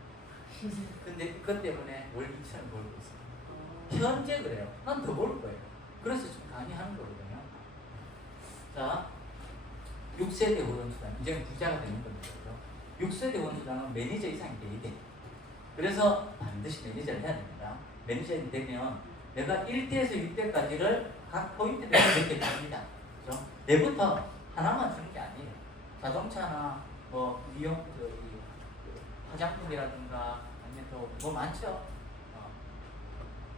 근데 그것 때문에 월 2,000원 벌고 있어요. 현재 그래요. 난 더 벌 거예요. 그래서 좀 강의하는 거거든요. 자, 6세대 후원수당. 이제는 부자가 되는 겁니다. 그죠? 6세대 후원수당은 매니저 이상이 돼야 돼. 그래서 반드시 매니저를 해야 됩니다. 매니저가 되면 내가 1대에서 6대까지를 각 포인트를 이렇게 줍니다. 그죠? 내부터 하나만 주는 게 아니에요. 자동차나 뭐 미용, 화장품이라든가 아니면 또 뭐 많죠?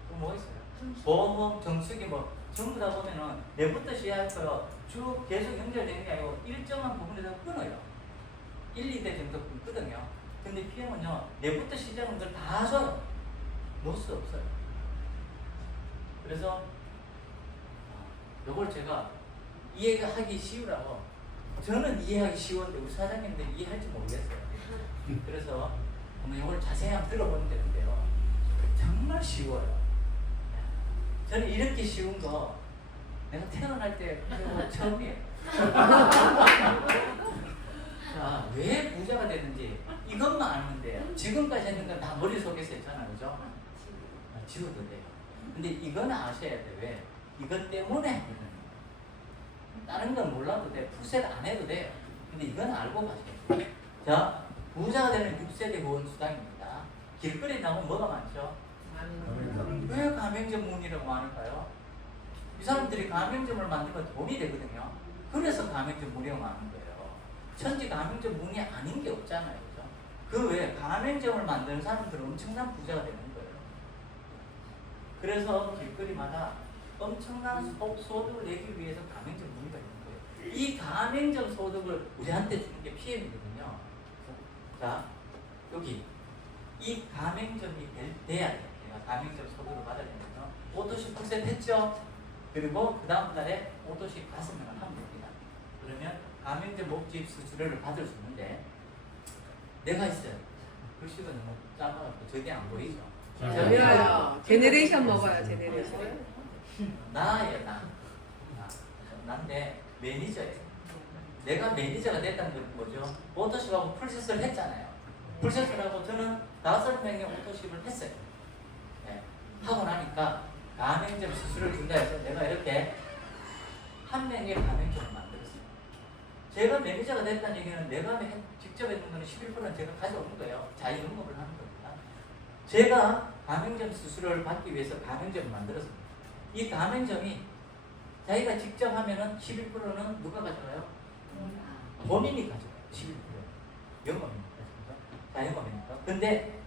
또 뭐 있어요? 보험, 정수기 뭐 전부 다 보면은 내부터 시작해서 쭉 계속 연결되는 게 아니고 일정한 부분에서 끊어요. 1, 2대 정도 끊거든요. 근데 PM은요, 내부터 시작한 걸 다 줘요. 놓을 수 없어요. 그래서 이걸 제가 이해하기 쉬우라고 저는 이해하기 쉬웠는데 우리 사장님들 이해할지 모르겠어요. 그래서 한번 이걸 자세히 한번 들어보면 되는데요. 정말 쉬워요. 저는 이렇게 쉬운 거 내가 태어날 때 처음이에요. 자, 왜 부자가 됐는지 이것만 알면 돼요. 지금까지 했는 건 다 머릿속에서 했잖아요. 그죠? 지워도 돼요. 근데 이거는 아셔야 돼요. 왜? 이것 때문에 했거든요. 다른 건 몰라도 돼. 풀셋 안 해도 돼요. 근데 이건 알고 가셔야 돼요. 자, 부자가 되는 6세대 후원수당입니다. 길거리에 나오면 뭐가 많죠? 왜 가맹점문이라고 하는가요? 이 사람들이 가맹점을 만들면 돈이 되거든요. 그래서 가맹점문이라고 하는 거예요. 천지 가맹점문이 아닌 게 없잖아요. 그죠? 그 외에 가맹점을 만드는 사람들은 엄청난 부자가 되는 거예요. 그래서 길거리마다 엄청난 소득을 내기 위해서 가맹점 문의가 있는 거예요. 이 가맹점 소득을 우리한테 주는 게 PM이거든요. 자, 여기 이 가맹점이 돼야 돼요. 가맹점 소득을 받으려면요. 오토식 풀셋 했죠? 그리고 그 다음 달에 오토식 5명을 하면 됩니다. 그러면 가맹점 목집 수수료를 받을 수 있는데 내가 있어요. 글씨가 너무 작아갖고 저게 안 보이죠? 저요. 제네레이션 먹어요. 제네레이션. 나예요, 나. 난데 매니저예요. 내가 매니저가 됐다는 건 뭐죠? 오토십하고 풀셋을 했잖아요. 풀셋을 하고 저는 5명의 오토십을 했어요. 네. 하고 나니까 가맹점 수수료를 준다 해서 내가 이렇게 한 명의 가맹점을 만들었어요. 제가 매니저가 됐다는 얘기는 내가 직접 했는 거는 11%는 제가 가져오는 거예요. 자유응급을 하는 겁니다. 제가 가맹점 수수료를 받기 위해서 가맹점을 만들었습니다. 이 가맹점이 자기가 직접 하면은 11%는 누가 가져가요? 본인이 가져가요. 11%. 영업이니까. 자영업이니까. 근데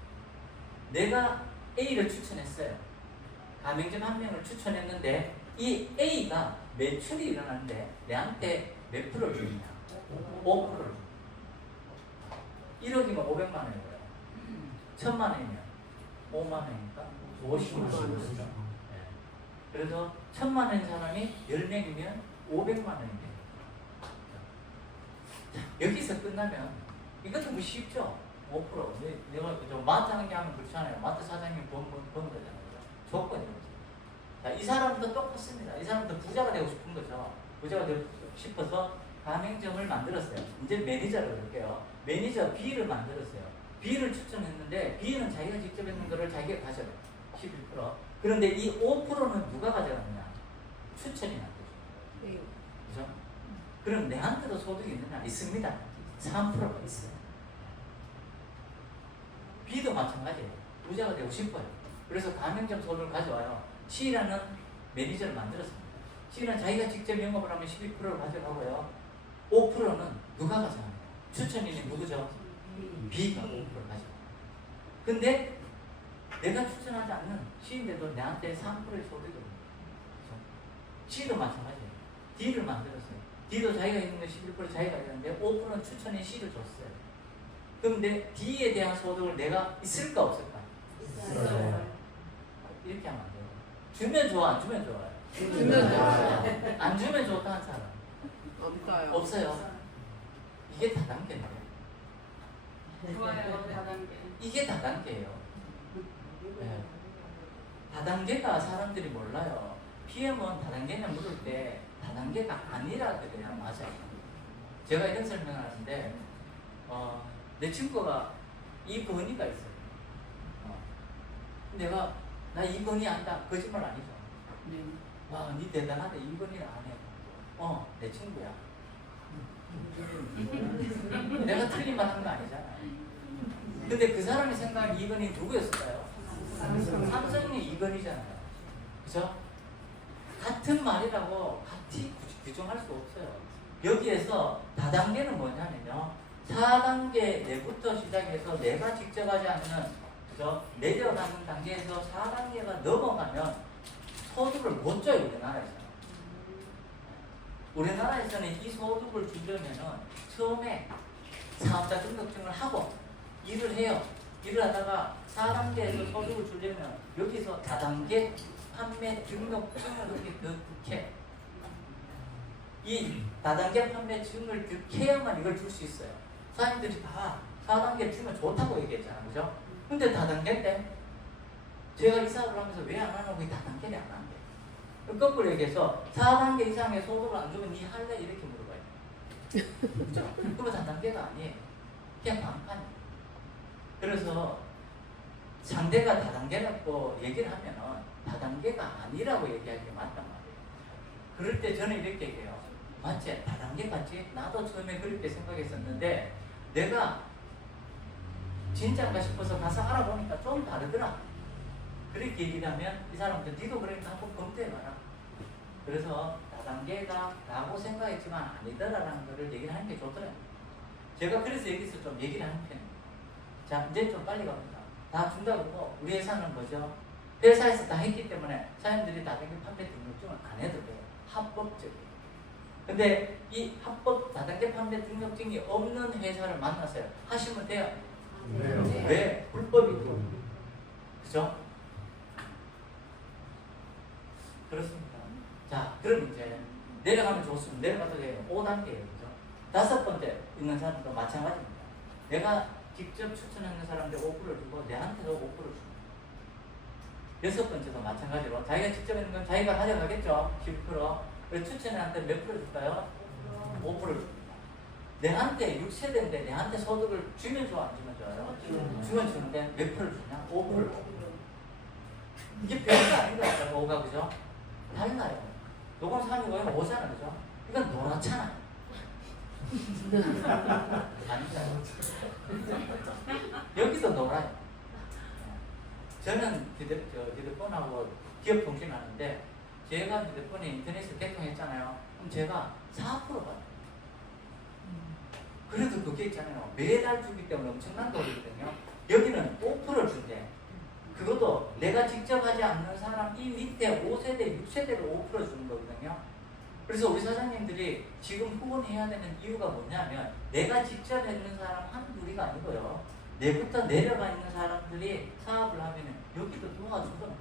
내가 A를 추천했어요. 가맹점 한 명을 추천했는데 이 A가 매출이 일어나는데 내한테 몇 프로를 주느냐? 5%를 줍니다. 1억이면 500만 원이고요. 1000만 원이면 5만 원이니까 50만 원이죠. 그래서 1000만 원인 사람이 10명이면 500만 원입니다. 여기서 끝나면 이것도 뭐 쉽죠? 5%. 내가 좀 마트 하는 게 하면 그렇잖아요. 마트 사장님 번 거잖아요. 조건이죠. 자, 이 사람도 똑같습니다. 이 사람도 부자가 되고 싶은 거죠. 부자가 되고 싶어서 가맹점을 만들었어요. 이제 매니저를 그럴게요. 매니저 B를 만들었어요. B를 추천했는데 B는 자기가 직접 했는 거를 자기가 가져요. 11%. 그런데 이 5%는 누가 가져가느냐? 추천인한테 줘요. 네. 그죠? 그럼 내한테도 소득이 있느냐? 있습니다. 3%가 있어요. B도 마찬가지예요. 부자가 되고 싶어요. 그래서 가맹점 소득을 가져와요. C라는 매니저를 만들었습니다. C는 자기가 직접 영업을 하면 12%를 가져가고요. 5%는 누가 가져가느냐? 추천인이 누구죠? B가 5%를 가져가요. 근데 내가 추천하지 않는 C인데도 내한테 3%의 소득이 옵니다. 그렇죠? C도 마찬가지예요. D를 만들었어요. D도 자기가 있는 거 11% 자기가 있는데 5%는 추천인 C를 줬어요. 그런데 D에 대한 소득을 내가 있을까 없을까? 있어요. 이렇게 하면 안 돼요. 주면 좋아, 안 주면 좋아요. 주면 좋아요. 안 주면 좋다는 사람 없어요. 없어요. 이게 다단계예요. 좋아요, 다단계. 이게 다단계예요. 네. 다단계가 사람들이 몰라요. PM은 다단계냐 물을 때 다단계가 아니라 그래야 맞아요. 제가 이런 설명을 하는데 내 친구가 이건희가 있어요. 내가 나 이건희 안다. 거짓말 아니죠. 와, 니 대단하다. 이건희를 안 해. 내 친구야. 내가 틀린 말 한 거 아니잖아. 근데 그 사람이 생각한 이건희 누구였을까요? 삼성의 이건희잖아요. 그죠? 같은 말이라고 같이 규정할 수 없어요. 여기에서 다단계는 뭐냐면요. 4단계 내부터 시작해서 내가 직접 하지 않는, 그죠? 내려가는 단계에서 4단계가 넘어가면 소득을 못 줘요, 우리나라에서는. 우리나라에서는 이 소득을 주려면은 처음에 사업자 등록증을 하고 일을 해요. 일을 하다가 4단계에서 소득을 주려면 여기서 다단계 판매 등록증을 이렇게 득해. 이 다단계 판매증을 득해야만 이걸 줄 수 있어요. 사장님들이 다 4단계 주면 좋다고 얘기했잖아, 그죠? 근데 다단계인데 제가 이 사업을 하면서 왜 안 하냐고 이 다단계를 안 한대. 거꾸로 얘기해서 4단계 이상의 소득을 안 주면 니 할래? 이렇게 물어봐요. 그죠? 그러면 다단계가 아니에요. 그냥 반판이에요. 그래서 상대가 다단계라고 얘기를 하면은 다단계가 아니라고 얘기하는 게 맞단 말이에요. 그럴 때 저는 이렇게 얘기해요. 맞지? 다단계 같지? 나도 처음에 그렇게 생각했었는데 내가 진짜인가 싶어서 가서 알아보니까 좀 다르더라. 그렇게 얘기를 하면 이 사람한테 니도 그러니까 한번 검토해봐라. 그래서 다단계가 라고 생각했지만 아니더라라는 거를 얘기를 하는 게 좋더라고요. 제가 그래서 여기서 좀 얘기를 하는 편입니다. 자, 이제 좀 빨리 갑니다. 다 준다고 우리 회사는 뭐죠? 회사에서 다 했기 때문에 사람들이 다단계 판매 등록증을 안 해도 돼요. 합법적이에요. 근데 이 합법 다단계 판매 등록증이 없는 회사를 만나서요. 하시면 돼요. 네. 왜? 불법이고. 그죠? 그렇습니다. 자, 그럼 이제 내려가면 좋습니다. 내려가도 돼요. 5단계예요. 그죠? 5번째 있는 사람도 마찬가지입니다. 내가 직접 추천하는 사람한테 5%를 주고 내한테도 5%를 줍니다. 6번째도 마찬가지로 자기가 직접 했는 건 자기가 가져가겠죠. 10%. 그래서 추천한테 몇 프로 줄까요? 5%를 줍니다. 내한테 6세대인데 내한테 소득을 주면 좋아, 안 주면 좋아요? 주면 주는데 몇 프로를 주냐? 5%를 줍니다. 이게 별거 아닌 것 같아요. 5가 그죠? 달라요. 요건 3이고요. 5잖아, 그죠? 이건 노랗잖아. 아니잖아요. 여기도 놀아요. 저는 휴대폰하고 기업 통신하는데 제가 휴대폰에 인터넷을 개통했잖아요. 그럼 제가 4% 받아요. 그래도 그게 있잖아요. 매달 주기 때문에 엄청난 돈이거든요. 여기는 5%를 준대. 그것도 내가 직접 하지 않는 사람 이 밑에 5세대, 6세대를 5% 주는 거거든요. 그래서 우리 사장님들이 지금 후원해야 되는 이유가 뭐냐면 내가 직접 했는 사람 한둘이가 아니고요. 내부터 내려가 있는 사람들이 사업을 하면 여기도 도와주거든요.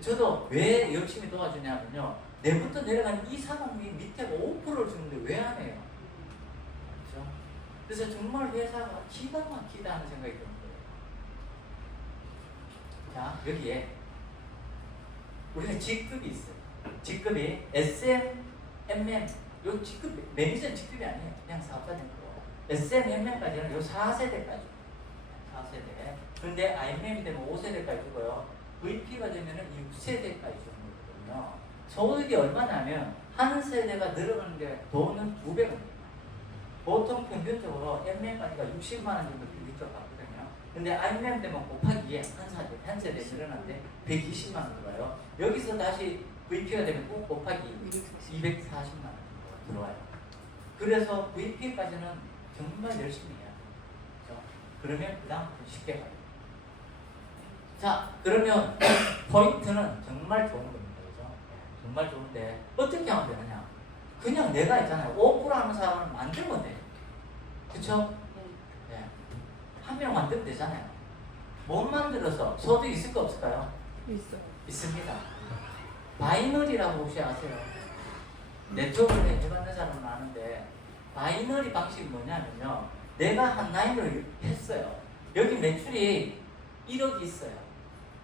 저도 왜 열심히 도와주냐면요. 내부터 내려가는 이 사람이 밑에 5%를 주는데 왜 안 해요? 그렇죠? 그래서 정말 회사가 기가 막히다 하는 생각이 드는 거예요. 자, 여기에 우리가 직급이 있어요. 직급이 SM, MM, 요 직급, 매니저는 직급이 아니에요. 그냥 사업자 정도. SM MM까지는 요 4세대까지. 4세대. 근데 IMM이 되면 5세대까지 주고요. VP가 되면은 6세대까지 주는 거거든요. 소득이 얼마냐면 한 세대가 늘어가는 게 돈은 200원입니다. 보통 평균적으로 MM까지가 60만 원 정도 빌릴 것 같거든요. 근데 IMM 되면 곱하기 2에 한 세대 늘어났는데 120만 원 들어와요. 여기서 다시 VP가 되면 꼭 곱하기 240만 원 들어와요. 그래서 VP까지는 정말 열심히 해야 돼요. 그렇죠? 그러면 그 다음부터 쉽게 가요. 자, 그러면 포인트는 정말 좋은 겁니다. 그죠? 정말 좋은데 어떻게 하면 되느냐? 그냥 내가 있잖아요. 5% 하는 사람을 만들면 돼요. 그쵸? 네. 한 명 만들면 되잖아요. 못 만들어서 소득 있을까 없을까요? 있어요. 있습니다. 바이너리라고 혹시 아세요? 네트워크를 해봤는 사람은 아는데 바이너리 방식이 뭐냐면요. 내가 한 라인을 했어요. 여기 매출이 1억이 있어요.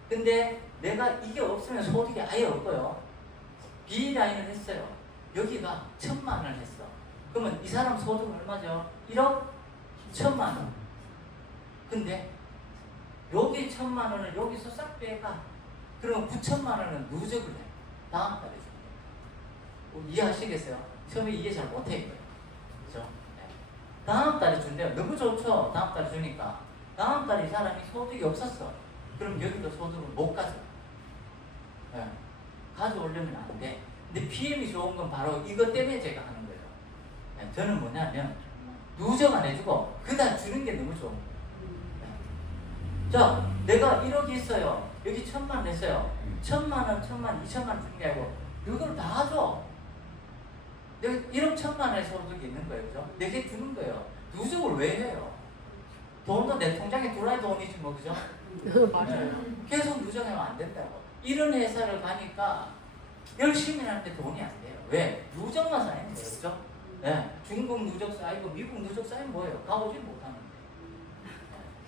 근데 내가 이게 없으면 소득이 아예 없고요. B 라인을 했어요. 여기가 1,000만 원을 했어. 그러면 이 사람 소득은 얼마죠? 1억 1,000만 원. 근데 여기 1,000만 원을 여기서 싹 빼가. 그러면 9,000만 원은 누적을 해. 다음 달에 줍니다. 이해하시겠어요? 처음에 이해 잘 못해 이거예요. 그죠? 네. 다음 달에 준대요. 너무 좋죠? 다음 달에 주니까. 다음 달에 이 사람이 소득이 없었어. 그럼 여기도 소득을 못 가져. 네. 가져오려면 안 돼. 근데 PM이 좋은 건 바로 이것 때문에 제가 하는 거예요. 네. 저는 뭐냐면 누적 안 해주고 그다 주는 게 너무 좋은 거예요. 네. 자, 내가 1억이 있어요. 여기 1,000만 냈어요. 1,000만 원, 1,000만, 2,000만 주는 게 아니고 이걸 다 줘. 내가 1억 1,000만 원의 소득이 있는 거예요. 그죠? 내게 주는 거예요. 누적을 왜 해요? 돈도 내 통장에 들어야 돈이지 뭐, 그죠? 맞아요. 계속 누적하면 안 된다고. 이런 회사를 가니까 열심히 하는데 돈이 안 돼요. 왜? 누적만 쌓이는 거예요. 그죠? 네. 중국 누적 쌓이고 미국 누적 쌓이면 뭐예요? 가오지 못하는데.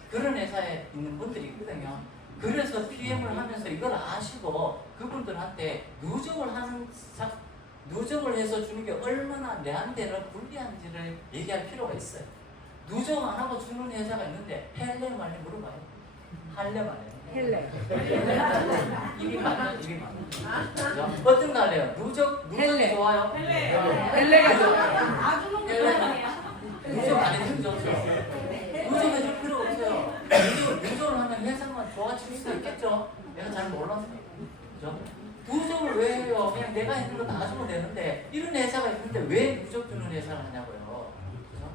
그런 회사에 있는 분들이 있거든요. 그래서 PM을 하면서 이걸 아시고 그분들한테 누적을 해서 주는 게 얼마나 내한테는 불리한지를 얘기할 필요가 있어요. 누적 안 하고 주는 회사가 있는데 할래 말래 물어봐요. 할래 말래. 헬레. 입이 맞나? 입이 맞나? 어떤 거 할래요? 누적이 헬레. 좋아요? 헬레가 좋아요. 아주 좋네요. 누적 안 해주면 좋죠. 누적해줄 필요가 없어요. 누적을 하면 회사만 좋아질 수도 있겠죠. 내가 잘 몰랐어요. 그죠? 누적을 왜 해요? 그냥 내가 있는 거 다 주면 되는데 이런 회사가 있는데 왜 누적 주는 회사를 하냐고요. 그죠?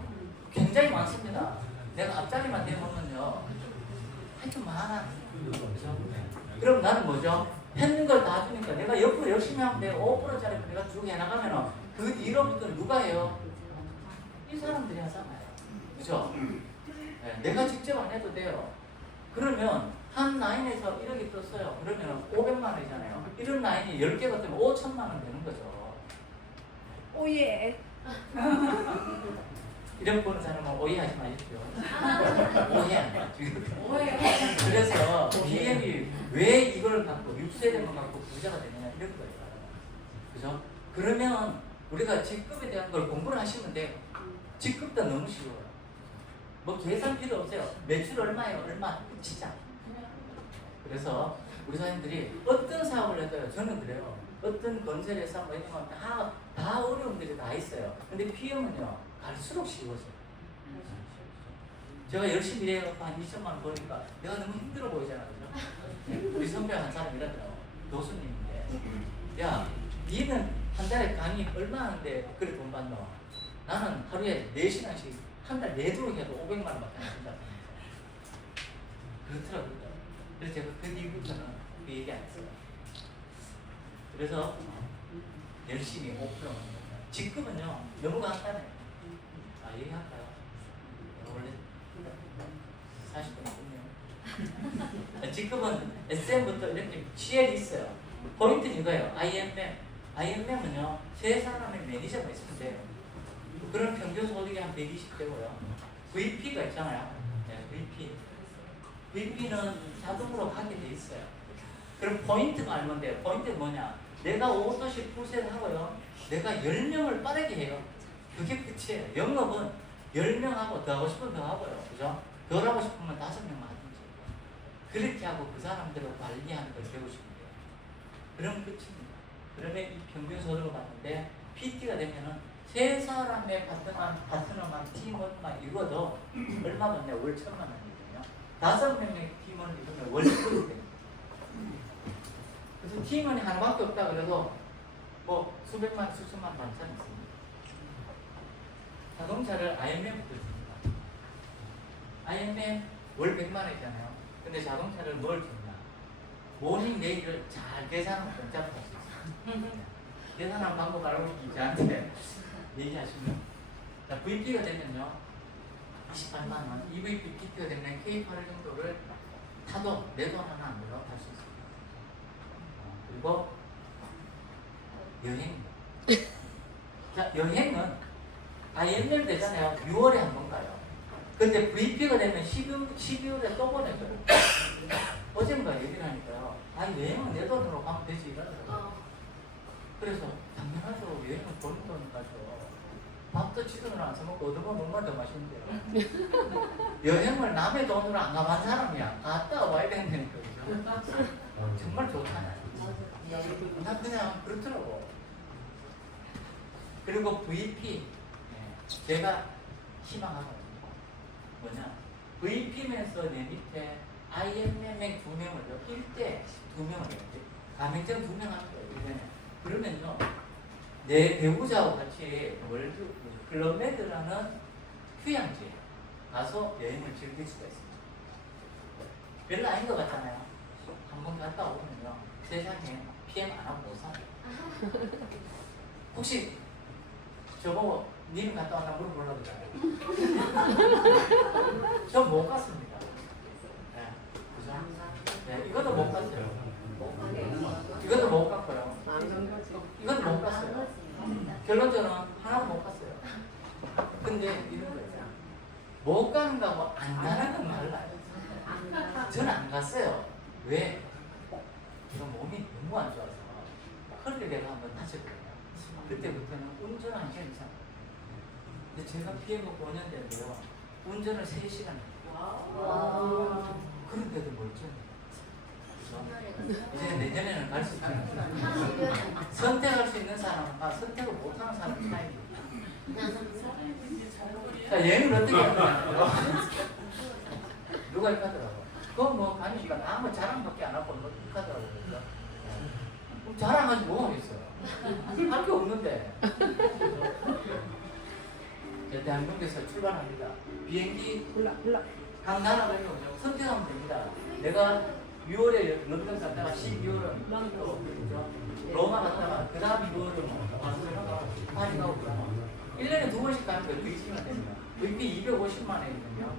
굉장히 많습니다. 내가 앞자리만 내보면요. 하여튼 많아. 그죠? 그럼 나는 뭐죠? 했는 걸 다 주니까 내가 옆으로 열심히 하면 돼요. 5%짜리 내가 쭉 해나가면 그 뒤로부터 누가 해요? 이 사람들이 하잖아요. 그죠? 네, 내가 직접 안 해도 돼요. 그러면 한 라인에서 1억이 떴어요. 그러면 500만 원이잖아요. 이런 라인이 10개가 뜨면 5천만 원 되는 거죠. 오예. 이런 보는 사람은 오해하지 마십시오. 오해하지 마십시오. 오해요. 그래서 BM이 왜 이걸 갖고 6세대만 갖고 부자가 되느냐 이런 거예요. 그죠? 그러면 우리가 직급에 대한 걸 공부를 하시면 돼요. 직급도 너무 쉬워요. 뭐 계산 필요 없어요. 매출 얼마예요? 얼마? 진짜. 그래서 우리 사장님들이 어떤 사업을 해도요. 저는 그래요. 어떤 건설회사 뭐 이런 거 다 어려움들이 다 있어요. 근데 PM은요. 갈수록 쉬워져요. 제가 열심히 일해갖고 한 2천만 원 버니까 내가 너무 힘들어 보이잖아. 그죠? 우리 선배 한 사람 이러더라고. 교수님인데. 야, 니는 한 달에 강의 얼마 하는데 그래 돈 받노? 나는 하루에 4시간씩 한 달 내도록 해도 500만 원밖에 안 준다. 그렇더라고요. 그래서 제가 그 뒤부터는 그 얘기 안 했어요. 그래서 열심히 5%. 직급은요, 너무 간단해요. 아, 얘기할까요? 원래 40분 넘네요. 직급은 SM부터 이렇게 CL이 있어요. 포인트는 이거예요. IMM은요, 세 사람의 매니저가 있으면 돼요. 그런 평균 소득이 한 120대고요. VP가 있잖아요. 네, VP는 자동으로 가게 돼 있어요. 그럼 포인트가 알면 돼요. 포인트는 뭐냐? 내가 5도씩 풀셋 하고요. 내가 10명을 빠르게 해요. 그게 끝이에요. 영업은 10명 하고 더 하고 싶으면 더 하고요. 그죠? 덜 하고 싶으면 5명 하든지. 그렇게 하고 그 사람들을 관리하는 걸 배우시면 돼요. 그러면 끝입니다. 그러면 이 평균 소득을 받는데 PT가 되면은 세 사람의 파트너만 팀원만 이루어도 얼마 받냐? 월 1,000만 원이거든요. 5명의 팀원 이루면 월 10,000원 됩니다. 그래서 팀원이 하나밖에 없다 그래도 뭐 수백만, 수천만 받지 않습니다. 자동차를 IMM부터 줍니다. IMM 월 100만 원이잖아요. 근데 자동차를 뭘 주냐? 모닝 내일을 잘 계산하면 공짜로 할 수 있어요. 계산하는 방법 알고 저한테 얘기하시면 자, VP가 되면요 28만 원, EVP, PT가 되면 K8 정도를 타도 내 돈 하나 안 들어 탈 수 있습니다. 그리고 여행. 자, 여행은 IMM 되잖아요. 6월에 한 번 가요. 근데 VP가 되면 12월에 또 보내줘요. 어젠가 얘기를 하니까요. 아, 여행은 내 돈으로 가면 되지 이러더라고요. 그래서 당연하죠. 여행은 돈 가죠. 밥도 지돈으로 안 써먹고 얻어먹으면 얼마나 더 맛있는데요. 여행을 남의 돈으로 안 가본 사람이야. 갔다 와야 된다니까. 그죠? 정말 좋잖아요. 나 그냥 그렇더라고. 그리고 VP 제가 희망하거든요. 뭐냐? VP면서 내 밑에 IMM 2명을요. 1대 2명을 해요. 가맹점 2명 하는 거예요. 그러면요. 내 배우자와 같이 클럽메드라는 휴양지에 가서 여행을 즐길 수가 있습니다. 별로 아닌 것 같잖아요. 한번 갔다 오면요. 세상에 PM 안 하고 못 살아요. 혹시 저보고 님 갔다 왔나 물어보려고 그래요. 저 못 갔습니다. 네, 그죠? 네, 이것도 못 갔어요. 이것도 못 갔고요. 이것도 못 갔어요. 결론적으로 하나도 못 갔어요. 근데 이런 거 있잖아. 못 가는 거하고 안 가는 건 달라요. 저는 안 갔어요. 왜? 제가 몸이 너무 안 좋아서 허리를 내가 한번 다쳤거든요. 그때부터는 운전하는 시간이 있잖아요. 근데 제가 피해 먹고 5년 됐는데요. 운전을 3시간 했어요. 그런데도 멀쩡해요. 이제 내년에는 갈 수 있는 선택할 수 있는 사람과 선택을 못하는 사람 차이입니다. 자, 여행을 어떻게 하느냐고요? 누가 이렇게 하더라고. 그거 뭐 가니까 아무 자랑밖에 안 하고 뭐 이렇게 하더라고요. 그럼 자랑하지 뭐 하겠어요? 할 게 없는데. 대한민국에서 출발합니다. 비행기 각 나라 가면 선택하면 됩니다. 내가 6월에 런던 갔다가 12월은 로마 갔다가 그 다음 2월은 바르셀로나 파리 가고 그러나 1년에 2번씩 가는 거예요. VP만 되면 VP 250만 원이거든요.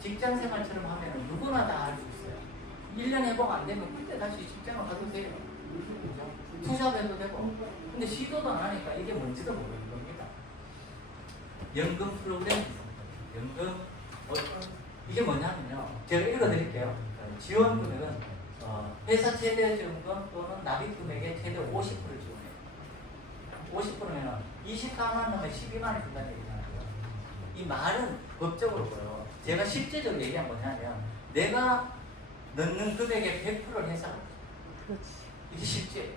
직장 생활처럼 하면 누구나 다 할 수 있어요. 1년 회복 안 되면 그때 다시 직장을 가도 돼요. 그죠? 투잡해도 되고. 근데 시도도 안 하니까 이게 뭔지도 모르는 겁니다. 연금 프로그램, 연금 이게 뭐냐면요. 제가 읽어드릴게요. 지원 금액은 회사 최대 지원금 또는 납입 금액의 최대 50%를 지원해요. 50%면 24만 원 넣으면 12만 원 준다는 얘기잖아요. 이 말은 법적으로요. 제가 실제적으로 얘기한 뭐냐면 내가 넣는 금액의 100%를 해서 이게 실제.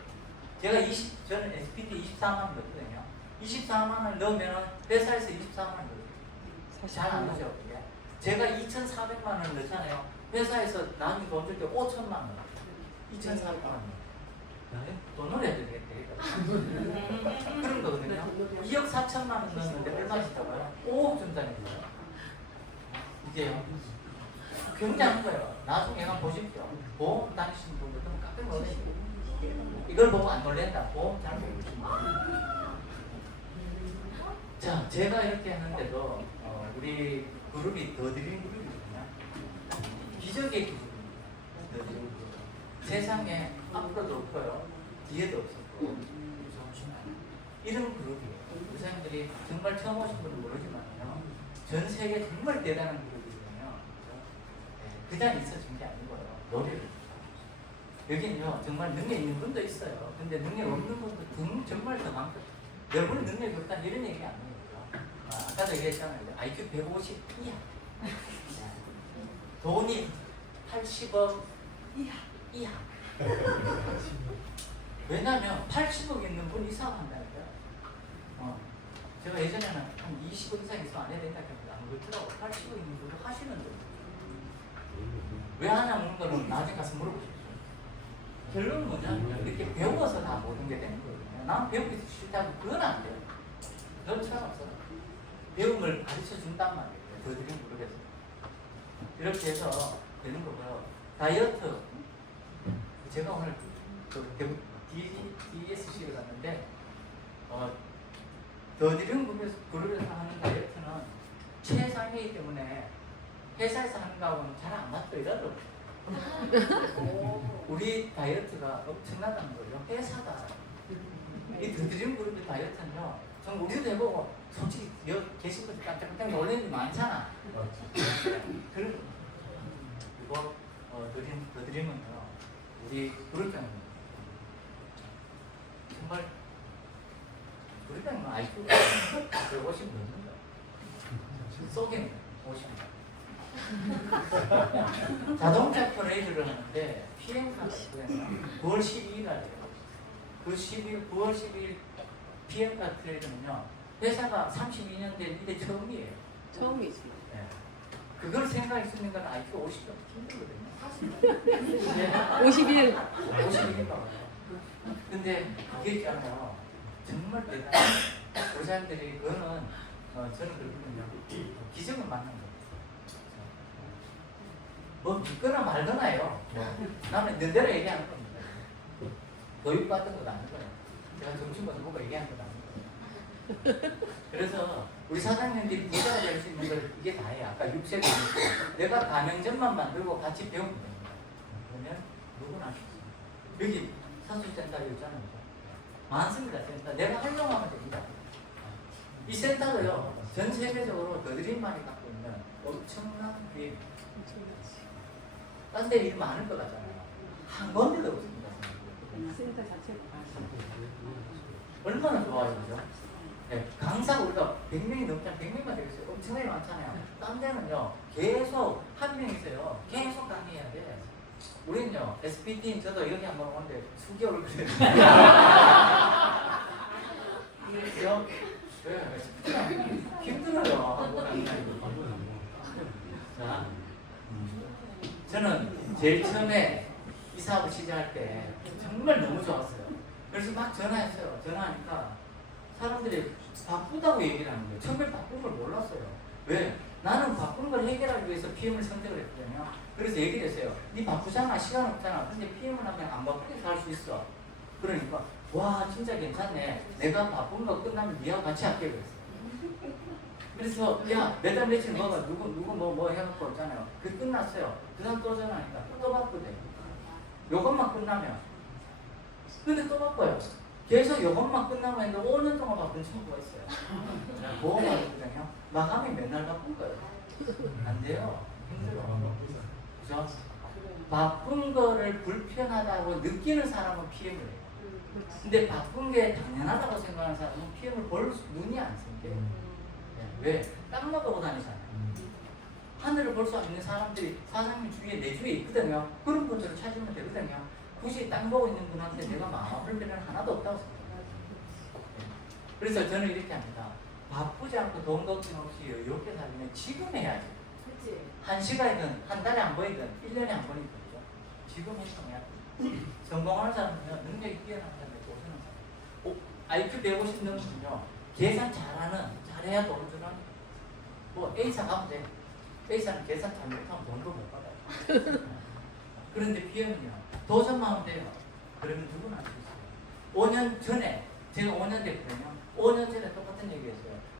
저는 SPT 24만 원 넣거든요. 24만 원 넣으면 회사에서 24만 원 넣어요. 잘 안 넣죠. 그게. 제가 2,400만 원 넣잖아요. 회사에서 나중에 돈 줄 때 5천만 원, 2,400만 원. 돈을 해야 되겠다. 그런 거거든요. 2억 4천만 원 넣었는데 얼마 주다고요? 5억 준다는 거예요. 이게요. 굉장한 거예요. 나중에 한번 보십시오. 보험 다니시는 분들은 깜짝 놀라시고 이걸 보고 안 놀랜다. 보험 잘 모르겠습니다. 자, 제가 이렇게 하는데도 우리 그룹이 더 드린 그룹이거든요. 기적의 기술입니다. 세상에 앞으로도 없고요. 뒤에도 없었고 이런 그룹이에요. 의사님들이 정말 처음 오신 분은 모르지만요. 전 세계 정말 대단한 그룹이거든요. 그냥 있어진 게 아니고요. 노래를 여기는요 정말 능력 있는 분도 있어요. 근데 능력 없는 분도 정말 더 많고 여러분 능력이 없다 이런 얘기 안 해요. 아까도 얘기했잖아요. IQ 150 이하. 돈이 80억 이하. 왜냐면 80억 있는 분 이상 한다니까요. 제가 예전에는 한 20억 이상 있으면 안 해야 된다 했는데 안 그렇더라고. 80억 있는 분도 하시는데 왜 하냐는 거는 나중에 가서 물어보십시오. 결론은 뭐냐면 이렇게 배워서 다 모든 게 되는 거거든요. 난 배우기 싫다고 그건 안 돼요. 너무 상관없어. 배운 걸 가르쳐 준단 말이에요. 저들이 모르겠어요. 이렇게 해서 되는 거고요. 다이어트. 제가 오늘 대구 DSC를 갔는데 더디른 그룹에서 하는 다이어트는 최상이기 때문에 회사에서 하는 거하고는 잘 안 맞더라고요. 우리 다이어트가 엄청나다는 거예요. 회사다. 이 더디른 그룹의 다이어트는요. 전 우리도 해보고 솔직히 여기 계신 분들 깜짝깜짝 놀라는 게 많잖아. 그런 그리고 더드림은요. 우리 그룹장님 정말 그룹장님은 IQ가 150 넘는 거야. 쏘기는 50. 자동차 퍼레이드를 하는데 PM 카트레이드는 9월 12일 날이에요. 그 9월 12일 PM 카트레이드는요. 회사가 32년 된 이때 처음이에요. 처음이지. 네. 그걸 생각했으니까 IQ 50점 힘들거든요. 51. 51인가 봐요. 근데 그게 있잖아요. 정말 대단해요. 우리 사람들이 그거는 저는 그렇거든요. 기적을 만난 거예요. 뭐 믿거나 말거나요. 나는 있는 대로 얘기하는 겁니다. 교육받은 것도 아닌 거예요. 제가 점심마다 보고 얘기하는 것도 아닌 거예요. 그래서 우리 사장님들이 부자가 될 수 있는 걸 이게 다예요. 아까 6세대 내가 가맹점만 만들고 같이 배우면 됩니다. 그러면 누구나 할 수 있어요. 여기 산수센터 있잖아요. 많습니다. 센터. 내가 활용하면 됩니다. 이 센터도요. 전 세계적으로 더드림만이 갖고 있는 엄청난 기회. 딴 데 일 많을 것 같잖아요. 한 건데도 없습니다. 센터 자체가 얼마나 좋아요, 그죠? 네, 강사 우리가 100명이 넘잖아요. 100명만 되겠어요. 엄청나게 많잖아요. 딴 데는요, 계속 한 명 있어요. 계속 강의해야 돼. 우리는요, SPT, 저도 여기 한번 오는데 수개월 걸려요. 그래요? 왜? 힘들어요. 자, 저는 제일 처음에 이 사업을 시작할 때 정말 너무 좋았어요. 그래서 막 전화했어요. 전화하니까 사람들이 바쁘다고 얘기를 하는 거예요. 처음에 바쁜 걸 몰랐어요. 왜? 나는 바쁜 걸 해결하기 위해서 PM을 선택을 했거든요. 그래서 얘기를 했어요. 니 바쁘잖아. 시간 없잖아. 근데 PM을 하면 안 바쁘게 살 수 있어. 그러니까 와 진짜 괜찮네. 내가 바쁜 거 끝나면 니하고 같이 할게 그랬어요. 그래서 야 매달 며칠 뭐가 누구 뭐 해갖고 있잖아요. 그 끝났어요. 그 다음 또 전화하니까 또 바쁘대. 요것만 끝나면 근데 또 바빠요. 계속 요것만 끝나면 했는데 5년 동안 바쁜 친구가 있어요. 보험하거든요. 마감이 맨날 바쁜 거예요. 안 돼요. 힘들어. 그죠? 바쁜 거를 불편하다고 느끼는 사람은 PM을 해요. 근데 바쁜 게 당연하다고 생각하는 사람은 PM을 볼 눈이 안 생겨요. 왜? 땅만 보고 다니잖아요. 하늘을 볼 수 있는 사람들이 사장님 주위에 내 주위에 있거든요. 그런 분들을 찾으면 되거든요. 굳이 땅 보고 있는 분한테 내가 마음 아플 필요는 하나도 없다고 생각해요. 그래서 저는 이렇게 합니다. 바쁘지 않고 돈 걱정 없이 여유롭게 살면 지금 해야지. 그치? 한 시간이든 한 달에 한 번이든 1년에 한 번이든 그죠? 지금 행동해야 돼. 성공하는 사람은요. 능력이 뛰어난 사람이 오시는 사람. IQ 150 넘으면요. 계산 잘해야 돈 주는 뭐 A사 가면 돼. A사는 계산 잘못하면 돈도 못 받아요. 그런데 B형은요. 도전만 하면 돼요. 그러면 누구나 할 수 있어요. 5년 전에 제가 5년 됐거든요. 5년 전에 똑같은 얘기했어요.